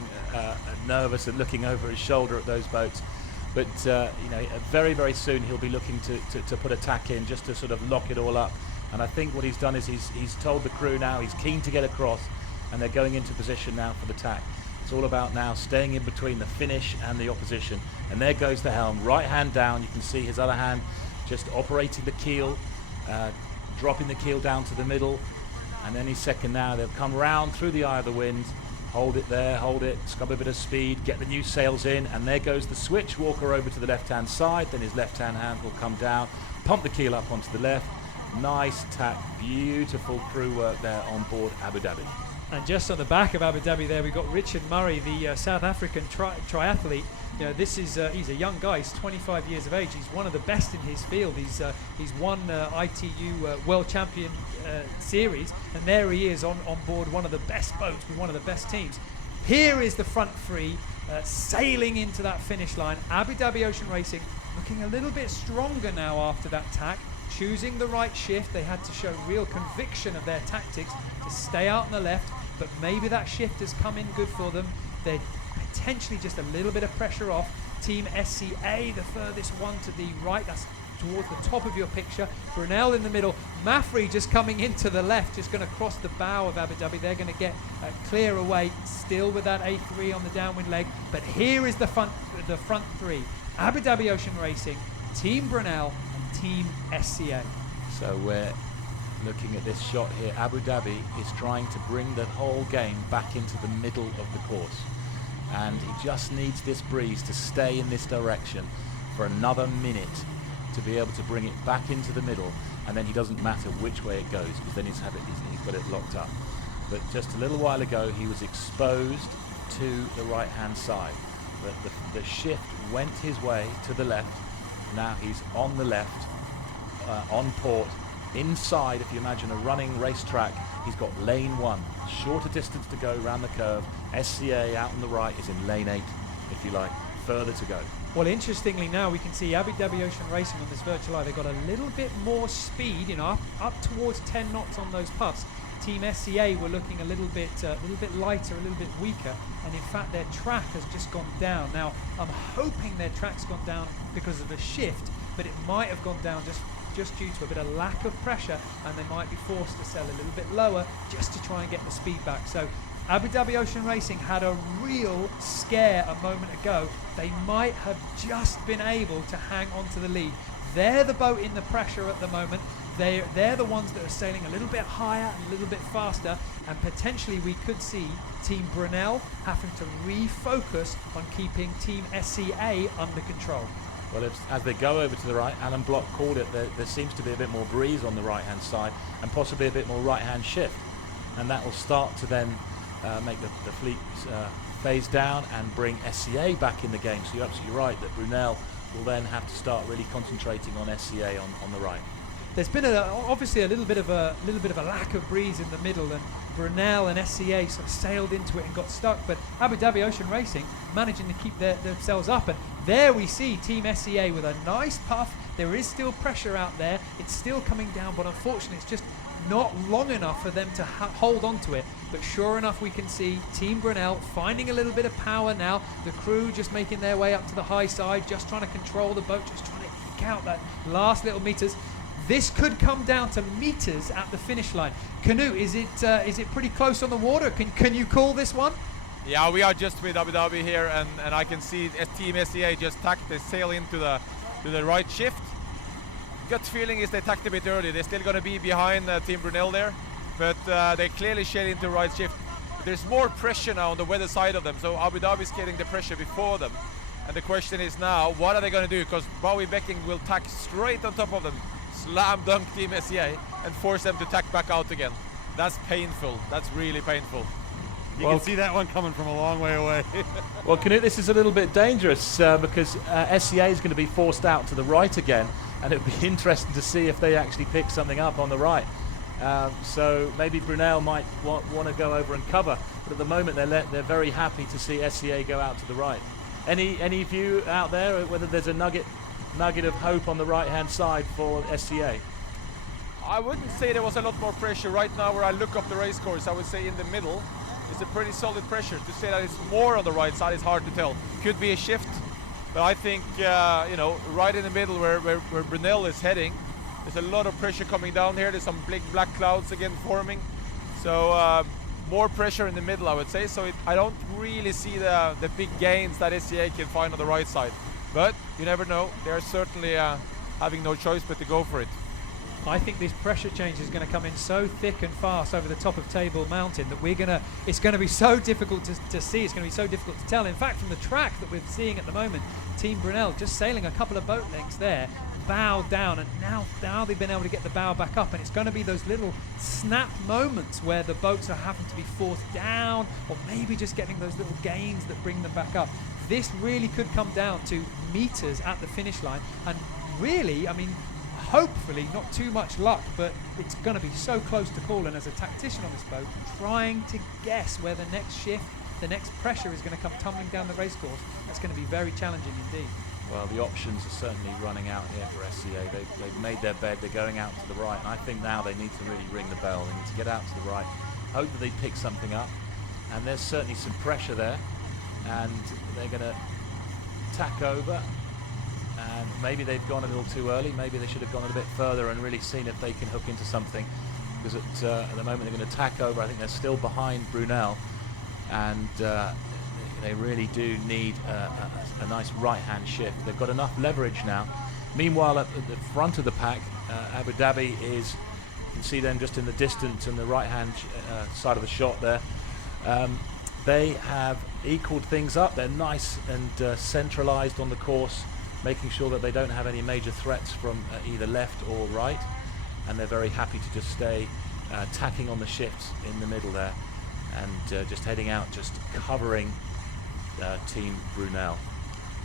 nervous and looking over his shoulder at those boats. But very, very soon he'll be looking to put a tack in just to sort of lock it all up. And I think what he's done is he's told the crew now he's keen to get across, and they're going into position now for the tack. It's all about now staying in between the finish and the opposition. And there goes the helm, right hand down. You can see his other hand just operating the keel, dropping the keel down to the middle. And any second now they'll come round through the eye of the wind, Hold it there, hold it, scrub a bit of speed, get the new sails in, and there goes the switch. Walker over to the left-hand side, then his left-hand hand will come down, pump the keel up onto the left. Nice tack, beautiful crew work there on board Abu Dhabi. And just on the back of Abu Dhabi there, we've got Richard Murray, the South African triathlete. You know, this is he's a young guy. He's 25 years of age. He's one of the best in his field. He's won ITU World Champion Series, and there he is on board one of the best boats with one of the best teams. Here is the front three sailing into that finish line. Abu Dhabi Ocean Racing looking a little bit stronger now after that tack, choosing the right shift. They had to show real conviction of their tactics to stay out on the left, but maybe that shift has come in good for them. They're potentially just a little bit of pressure off. Team SCA, the furthest one to the right, that's towards the top of your picture. Brunel in the middle. Mafrey just coming into the left, just going to cross the bow of Abu Dhabi. They're going to get clear away, still with that A3 on the downwind leg. But here is the front three. Abu Dhabi Ocean Racing, Team Brunel and Team SCA. So we're looking at this shot here. Abu Dhabi is trying to bring the whole game back into the middle of the course. And he just needs this breeze to stay in this direction for another minute to be able to bring it back into the middle, and then he doesn't matter which way it goes, because then he's got it locked up. But just a little while ago he was exposed to the right hand side, but the shift went his way to the left. Now he's on the left, on port, inside. If you imagine a running racetrack, he's got lane 1, shorter distance to go around the curve. SCA out on the right is in lane 8, if you like, further to go. Well, interestingly now we can see Abu Dhabi Ocean Racing on this virtual eye. They've got a little bit more speed, you know, up towards 10 knots on those puffs. Team SCA were looking a little bit lighter, a little bit weaker, and in fact their track has just gone down. Now I'm hoping their track's gone down because of a shift, but it might have gone down just due to a bit of lack of pressure, and they might be forced to sail a little bit lower just to try and get the speed back. So Abu Dhabi Ocean Racing had a real scare a moment ago. They might have just been able to hang on to the lead. They're the boat in the pressure at the moment. They're the ones that are sailing a little bit higher and a little bit faster, and potentially we could see Team Brunel having to refocus on keeping Team SCA under control. Well, as they go over to the right, Alan Block called it, there seems to be a bit more breeze on the right-hand side and possibly a bit more right-hand shift. And that will start to then make the fleet phase down and bring SCA back in the game. So you're absolutely right that Brunel will then have to start really concentrating on SCA on the right. There's been obviously a little bit of a lack of breeze in the middle, and Brunel and SCA sort of sailed into it and got stuck, but Abu Dhabi Ocean Racing managing to keep themselves up. And there we see Team SCA with a nice puff. There is still pressure out there. It's still coming down, but unfortunately it's just not long enough for them to hold on to it. But sure enough, we can see Team Brunel finding a little bit of power now. The crew just making their way up to the high side, just trying to control the boat, just trying to eke out that last little meters. This could come down to meters at the finish line. Canute, is it pretty close on the water? Can you call this one? Yeah, we are just with Abu Dhabi here, and I can see Team SCA just tacked the sail into the right shift. Gut feeling is they tacked a bit early. They're still going to be behind Team Brunel there, but they clearly shade into the right shift. But there's more pressure now on the weather side of them, so Abu Dhabi is getting the pressure before them. And the question is now, what are they going to do? Because Bowie Becking will tack straight on top of them, slam dunk Team SCA, and force them to tack back out again. That's painful. That's really painful. You can see that one coming from a long way away. Well, Canute, this is a little bit dangerous because SCA is going to be forced out to the right again, and it would be interesting to see if they actually pick something up on the right. So maybe Brunel might want to go over and cover, but at the moment they're very happy to see SCA go out to the right. Any view out there whether there's a nugget of hope on the right-hand side for SCA? I wouldn't say there was a lot more pressure right now where I look up the race course. I would say in the middle it's a pretty solid pressure. To say that it's more on the right side is hard to tell. Could be a shift, but I think right in the middle where Brunel is heading, there's a lot of pressure coming down here. There's some big black clouds again forming, so more pressure in the middle, I would say. So I don't really see the big gains that SCA can find on the right side, but you never know. They're certainly having no choice but to go for it. I think this pressure change is going to come in so thick and fast over the top of Table Mountain that it's going to be so difficult to see. It's going to be so difficult to tell. In fact, from the track that we're seeing at the moment, Team Brunel just sailing a couple of boat lengths there, bow down, and now they've been able to get the bow back up, and it's going to be those little snap moments where the boats are having to be forced down, or maybe just getting those little gains that bring them back up. This really could come down to meters at the finish line, and really, I mean, hopefully not too much luck, but it's going to be so close to call. And as a tactician on this boat, trying to guess where the next shift, the next pressure is going to come tumbling down the race course, that's going to be very challenging indeed. Well, the options are certainly running out here for SCA. They've made their bed, they're going out to the right, and I think now they need to really ring the bell. They need to get out to the right, hope that they pick something up, and there's certainly some pressure there, and they're going to tack over, and maybe they've gone a little too early. Maybe they should have gone a little bit further and really seen if they can hook into something, because at the moment they're going to tack over. I think they're still behind Brunel, and they really do need a nice right-hand shift. They've got enough leverage now. Meanwhile, at the front of the pack, Abu Dhabi is, you can see them just in the distance on the right-hand side of the shot there. They have equaled things up. They're nice and centralized on the course, making sure that they don't have any major threats from either left or right, and they're very happy to just stay tacking on the shifts in the middle there, and just heading out, just covering Team Brunel.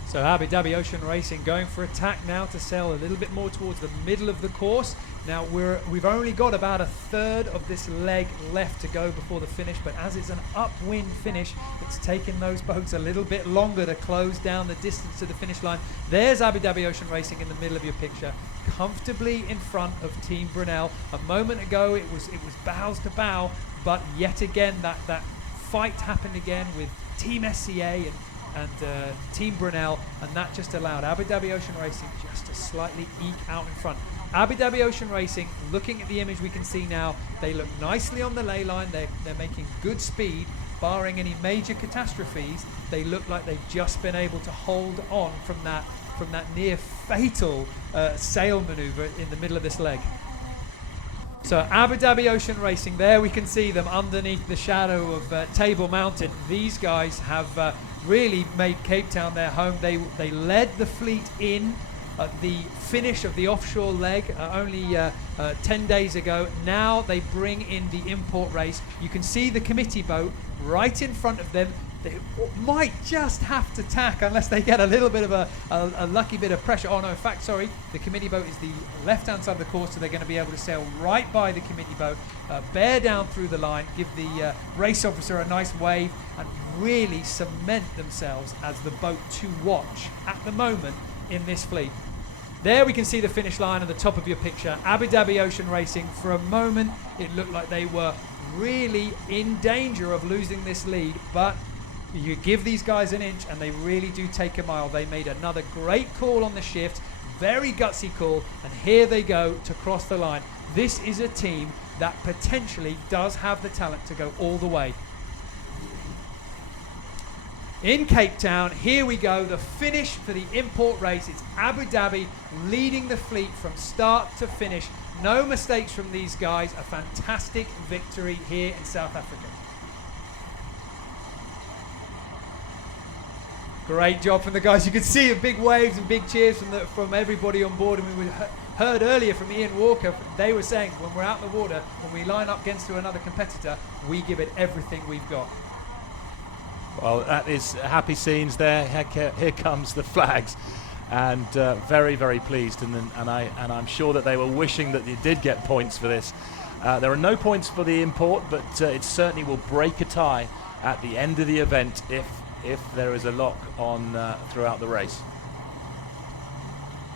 So Abu Dhabi Ocean Racing going for attack now to sail a little bit more towards the middle of the course. Now we've only got about a third of this leg left to go before the finish, but as it's an upwind finish, it's taken those boats a little bit longer to close down the distance to the finish line. There's Abu Dhabi Ocean Racing in the middle of your picture, comfortably in front of Team Brunel. A moment ago it was bows to bow, but yet again that fight happened again with Team SCA and Team Brunel, and that just allowed Abu Dhabi Ocean Racing just to slightly eke out in front. Abu Dhabi Ocean Racing, looking at the image we can see now, they look nicely on the ley line. They're making good speed, barring any major catastrophes. They look like they've just been able to hold on from that near fatal sail maneuver in the middle of this leg. So Abu Dhabi Ocean Racing, there we can see them underneath the shadow of Table Mountain. These guys have really made Cape Town their home. They led the fleet in at the finish of the offshore leg only 10 days ago. Now they bring in the import race. You can see the committee boat right in front of them. They might just have to tack unless they get a little bit of a lucky bit of pressure. Oh no, in fact, sorry, the committee boat is the left-hand side of the course, so they're going to be able to sail right by the committee boat, bear down through the line, give the race officer a nice wave, and really cement themselves as the boat to watch at the moment in this fleet. There we can see the finish line at the top of your picture. Abu Dhabi Ocean Racing, for a moment, it looked like they were really in danger of losing this lead, but you give these guys an inch and they really do take a mile. They made another great call on the shift, very gutsy call, and here they go to cross the line. This is a team that potentially does have the talent to go all the way. In Cape Town, here we go, the finish for the import race. It's Abu Dhabi leading the fleet from start to finish. No mistakes from these guys. A fantastic victory here in South Africa. Great job from the guys. You could see big waves and big cheers from everybody on board. And we heard earlier from Ian Walker, they were saying when we're out in the water, when we line up against another competitor, we give it everything we've got. Well, that is happy scenes there. Here comes the flags, and very, very pleased. And I'm sure that they were wishing that you did get points for this. There are no points for the import, but it certainly will break a tie at the end of the event if there is a lock on throughout the race.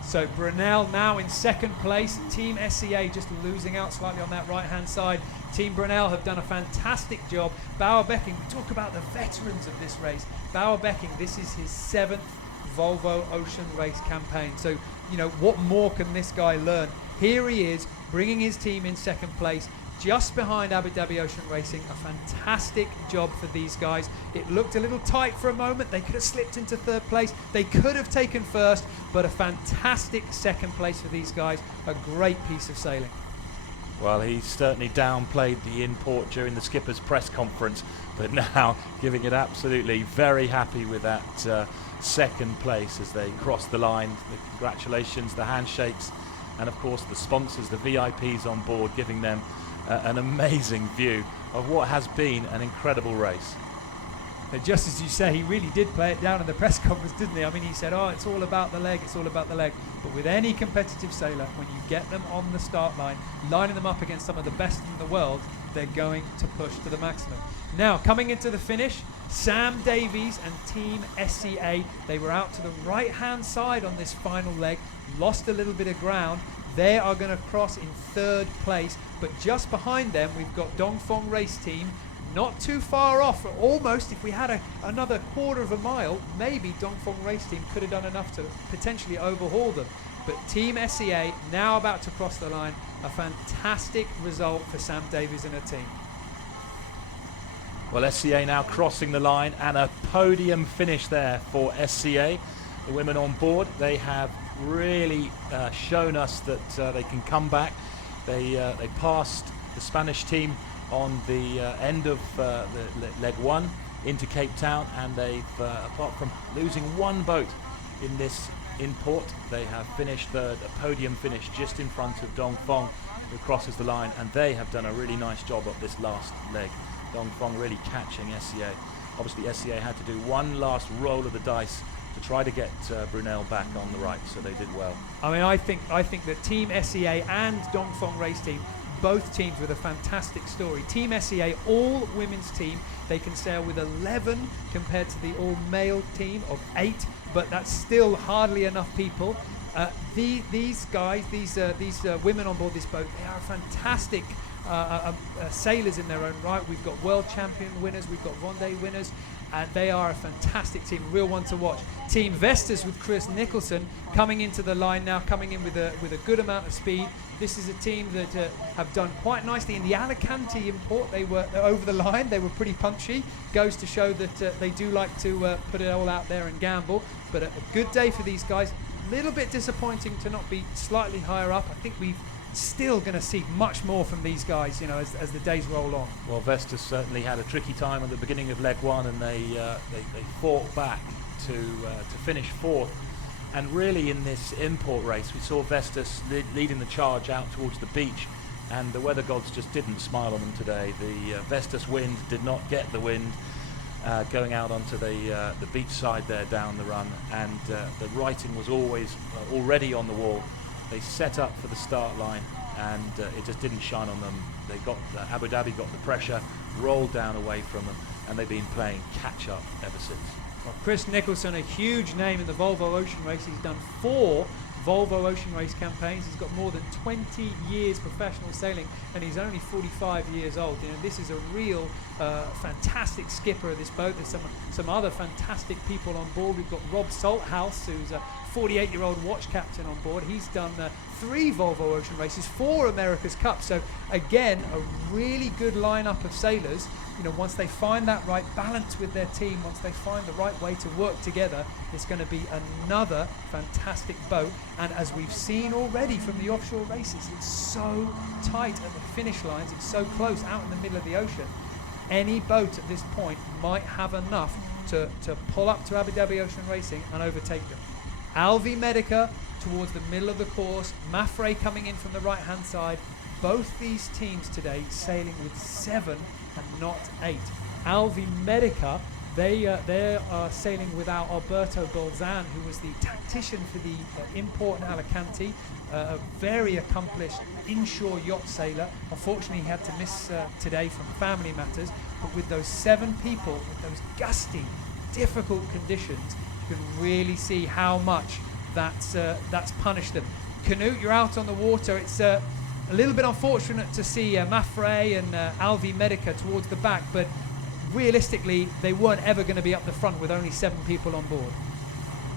So Brunel now in second place. Team SCA just losing out slightly on that right-hand side. Team Brunel have done a fantastic job. Bauer Becking, we talk about the veterans of this race. Bauer Becking, this is his 7th Volvo Ocean Race campaign. So, you know, what more can this guy learn? Here he is, bringing his team in second place. just behind Abu Dhabi Ocean Racing. A fantastic job for these guys. It looked a little tight for a moment. They could have slipped into third place. They could have taken first, but a fantastic second place for these guys. A great piece of sailing. Well, he certainly downplayed the import during the skipper's press conference, but now giving it absolutely very happy with that second place as they crossed the line. The congratulations, the handshakes, and of course the sponsors, the VIPs on board, giving them an amazing view of what has been an incredible race. And just as you say, he really did play it down in the press conference, didn't he? I mean, he said, oh, it's all about the leg, it's all about the leg. But with any competitive sailor, when you get them on the start line, lining them up against some of the best in the world, they're going to push to the maximum. Now, coming into the finish, Sam Davies and Team SCA, they were out to the right-hand side on this final leg, lost a little bit of ground. They are going to cross in third place, but just behind them, we've got Dongfeng Race Team, not too far off, almost. If we had another quarter of a mile, maybe Dongfeng Race Team could have done enough to potentially overhaul them. But Team SCA now about to cross the line. A fantastic result for Sam Davies and her team. Well, SCA now crossing the line, and a podium finish there for SCA. The women on board, they have really shown us that they can come back. They passed the Spanish team on the end of the leg one into Cape Town, and they've apart from losing one boat in this import, they have finished third, a podium finish just in front of Dongfeng, who crosses the line, and they have done a really nice job of this last leg. Dongfeng really catching SCA. Obviously SCA had to do one last roll of the dice to try to get Brunel back on the right, so they did well. I mean, I think that Team SCA and Dongfeng Race Team, both teams with a fantastic story. Team SCA, all women's team, they can sail with 11 compared to the all-male team of 8, but that's still hardly enough people. These guys, these women on board this boat, they are fantastic sailors in their own right. We've got world champion winners, we've got Vendée winners, and they are a fantastic team, a real one to watch. Team Vestas with Chris Nicholson coming into the line now, coming in with a good amount of speed. This is a team that have done quite nicely in the Alicante import. They were over the line, they were pretty punchy. Goes to show that they do like to put it all out there and gamble. But a good day for these guys. A little bit disappointing to not be slightly higher up. I think we've still going to see much more from these guys, you know, as the days roll on. Well, Vestas certainly had a tricky time at the beginning of leg one, and they fought back to finish fourth. And really in this import race, we saw Vestas leading the charge out towards the beach, and the weather gods just didn't smile on them today. The Vestas wind did not get the wind going out onto the beach side there down the run, and the writing was always already on the wall. They set up for the start line, and it just didn't shine on them. They got Abu Dhabi got the pressure, rolled down away from them, and they've been playing catch up ever since. Well, Chris Nicholson, a huge name in the Volvo Ocean Race. He's done 4 Volvo Ocean Race campaigns. He's got more than 20 years professional sailing, and he's only 45 years old. You know, this is a real fantastic skipper of this boat. There's some other fantastic people on board. We've got Rob Salthouse, who's a 48-year-old watch captain on board. He's done 3 Volvo Ocean Races, 4 America's Cup. So again, a really good lineup of sailors. You know, once they find that right balance with their team, once they find the right way to work together, it's going to be another fantastic boat. And as we've seen already from the offshore races, it's so tight at the finish lines, it's so close out in the middle of the ocean. Any boat at this point might have enough to pull up to Abu Dhabi Ocean Racing and overtake them. Alvi Medica towards the middle of the course, Mafre coming in from the right hand side. Both these teams today sailing with 7 and not 8. Alvi Medica, they are sailing without Alberto Bolzan, who was the tactician for the import in Alicante, a very accomplished inshore yacht sailor. Unfortunately, he had to miss today from family matters, but with those 7 people, with those gusty, difficult conditions, you can really see how much that's punished them. Canute, you're out on the water. It's a little bit unfortunate to see Mafre and Alvi Medica towards the back, but realistically, they weren't ever going to be up the front with only 7 people on board.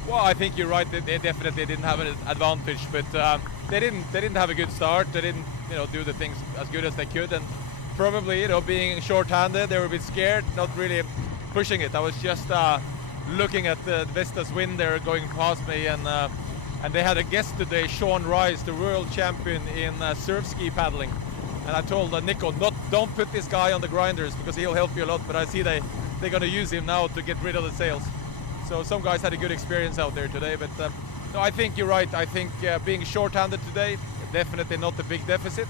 Well, I think you're right. They definitely didn't have an advantage, but they didn't have a good start. They didn't do the things as good as they could, and probably being short-handed, they were a bit scared, not really pushing it. I was just looking at Vestas win there going past me, and they had a guest today, Sean Rice, the world champion in surf ski paddling. And I told Nico, don't put this guy on the grinders because he'll help you a lot. But I see they're going to use him now to get rid of the sails. So some guys had a good experience out there today. But no, I think you're right. I think being short-handed today, definitely not a big deficit.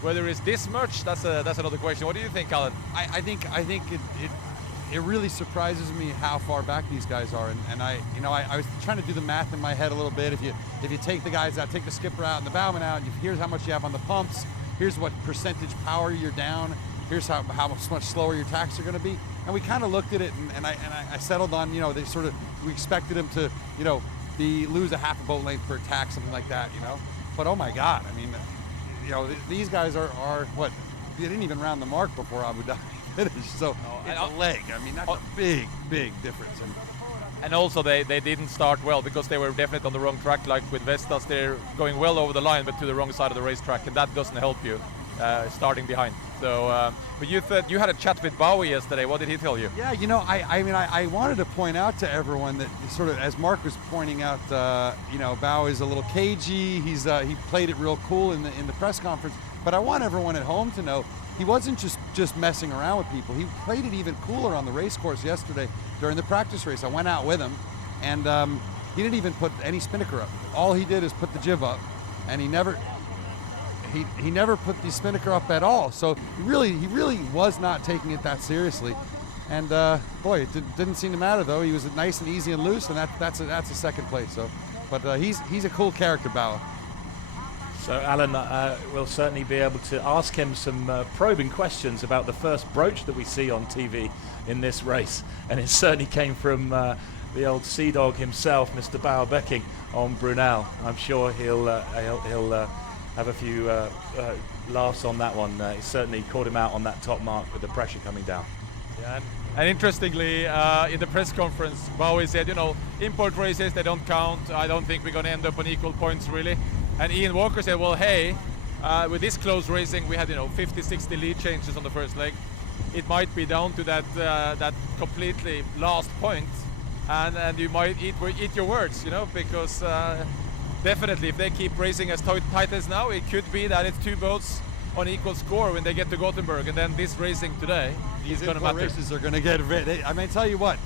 Whether it's this much, that's another question. What do you think, Alan? I think it really surprises me how far back these guys are, and I was trying to do the math in my head a little bit. If you take the guys out, take the skipper out and the bowman out, and here's how much you have on the pumps, here's what percentage power you're down, here's how much slower your tacks are going to be, and we kind of looked at it, and I settled on we expected them to lose a half a boat length per tack, something like that, but oh my God, I mean, these guys are what, they didn't even round the mark before Abu Dhabi finished, so it's a leg. I mean, that's a big difference. And also they didn't start well because they were definitely on the wrong track. Like with Vestas, they're going well over the line, but to the wrong side of the racetrack, and that doesn't help you starting behind. So, but you had a chat with Bowie yesterday. What did he tell you? Yeah, I wanted to point out to everyone that sort of, as Mark was pointing out, Bowie's a little cagey. He played it real cool in the press conference. But I want everyone at home to know he wasn't just messing around with people. He played it even cooler on the race course yesterday during the practice race. I went out with him, and he didn't even put any spinnaker up. All he did is put the jib up, and he never put the spinnaker up at all. So he really was not taking it that seriously. And boy, it didn't seem to matter though. He was nice and easy and loose, and that's a second place. So, but he's a cool character, Bauer. So Alan, we'll certainly be able to ask him some probing questions about the first brooch that we see on TV in this race, and it certainly came from the old sea dog himself, Mr. Bauer Becking on Brunel. I'm sure he'll have a few laughs on that one. He certainly caught him out on that top mark with the pressure coming down. Yeah, and interestingly, in the press conference, Bowie said, import races, they don't count. I don't think we're going to end up on equal points, really. And Ian Walker said, well, hey, with this close racing, we had 50, 60 lead changes on the first leg. It might be down to that completely last point, and you might eat your words, because definitely if they keep racing as tight as now, it could be that it's two boats on equal score when they get to Gothenburg, and then this racing today is going to matter. Races are going to get I mean, tell you what,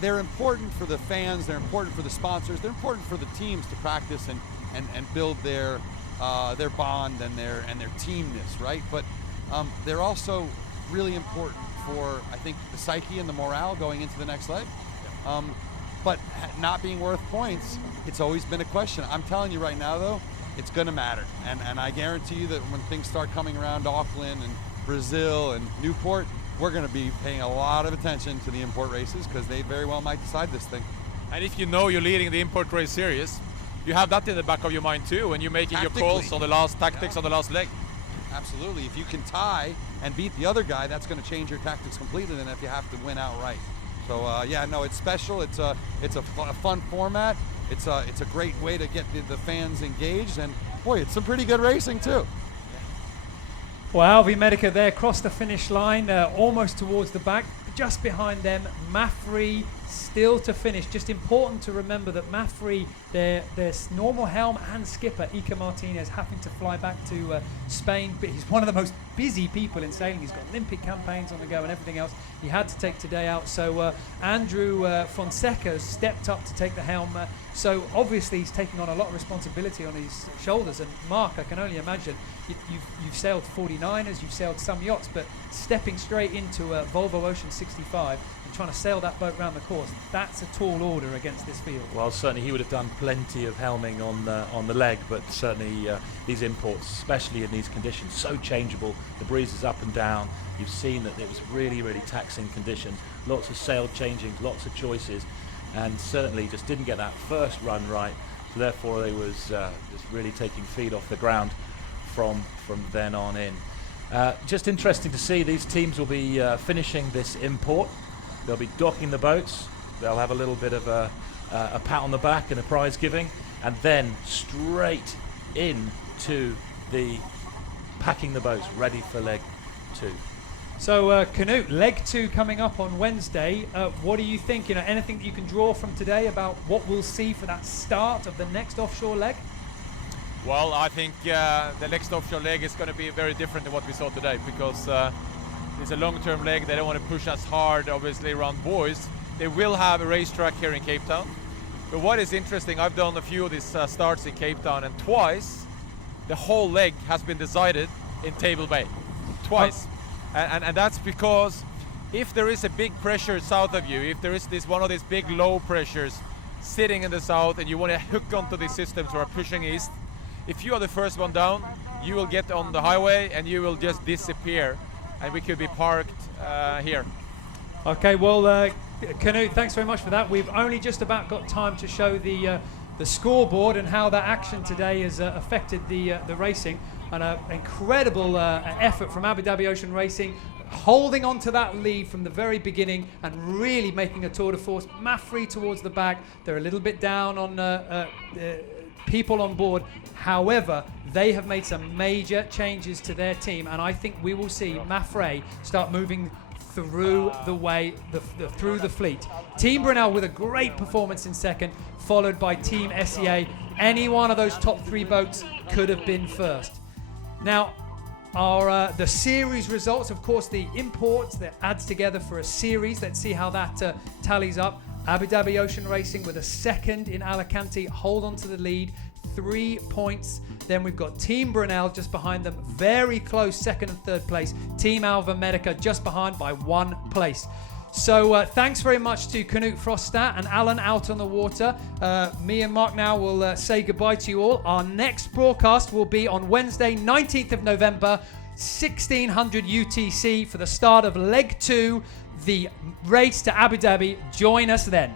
they're important for the fans, they're important for the sponsors, they're important for the teams to practice and build their bond and their teamness, right? But they're also really important for, I think, the psyche and the morale going into the next leg. But not being worth points, it's always been a question. I'm telling you right now, though, it's going to matter. And I guarantee you that when things start coming around Auckland and Brazil and Newport, we're going to be paying a lot of attention to the import races because they very well might decide this thing. And if you're leading the import race series, you have that in the back of your mind too when you're making your calls on the last tactics on the last leg. Absolutely. If you can tie and beat the other guy, that's going to change your tactics completely than if you have to win outright. So it's special. It's a fun format. It's a great way to get the fans engaged, and boy, it's some pretty good racing too. Well, Alvi Medica there across the finish line, almost towards the back. Just behind them, Mafree still to finish. Just important to remember that Mafree, their normal helm and skipper, Iker Martinez, having to fly back to Spain. But he's one of the most busy people in sailing. He's got Olympic campaigns on the go and everything else. He had to take today out. So Andrew Fonseca stepped up to take the helm. So obviously he's taking on a lot of responsibility on his shoulders. And Mark, I can only imagine, you've sailed 49ers, you've sailed some yachts, but stepping straight into a Volvo Ocean 65 and trying to sail that boat round the course, that's a tall order against this field. Well, certainly he would have done plenty of helming on the leg, but certainly these imports, especially in these conditions, so changeable. The breeze is up and down. You've seen that it was really, really taxing conditions. Lots of sail changings, lots of choices, and certainly just didn't get that first run right. So therefore, they was just really taking feet off the ground from then on in. Just interesting to see, these teams will be finishing this import. They'll be docking the boats. They'll have a little bit of a pat on the back and a prize giving, and then straight into the packing the boats ready for leg 2. So, Canute, leg 2 coming up on Wednesday. What do you think? Anything that you can draw from today about what we'll see for that start of the next offshore leg? Well, I think the next offshore leg is going to be very different than what we saw today, because it's a long-term leg. They don't want to push us hard, obviously, around buoys. They will have a racetrack here in Cape Town. But what is interesting, I've done a few of these starts in Cape Town, and twice the whole leg has been decided in Table Bay. Twice. And that's because if there is a big pressure south of you, if there is one of these big low pressures sitting in the south and you want to hook onto these systems who are pushing east, if you are the first one down, you will get on the highway and you will just disappear, and we could be parked here. Okay, well, Canute, thanks very much for that. We've only just about got time to show the scoreboard and how that action today has affected the racing. And an incredible effort from Abu Dhabi Ocean Racing, holding on to that lead from the very beginning and really making a tour de force. Mafre towards the back. They're a little bit down on people on board. However, they have made some major changes to their team, and I think we will see Mafre start moving through through the fleet. Team Brunel with a great performance in second, followed by Team SEA. Any one of those top 3 boats could have been first. Now, the series results, of course, the imports that adds together for a series. Let's see how that tallies up. Abu Dhabi Ocean Racing with a second in Alicante, hold on to the lead, 3 points. Then we've got Team Brunel just behind them, very close, second and third place. Team Alva Medica just behind by 1 place. So thanks very much to Canute Frostad and Alan out on the water. Me and Mark now will say goodbye to you all. Our next broadcast will be on Wednesday, 19th of November, 1600 UTC for the start of leg 2, the race to Abu Dhabi. Join us then.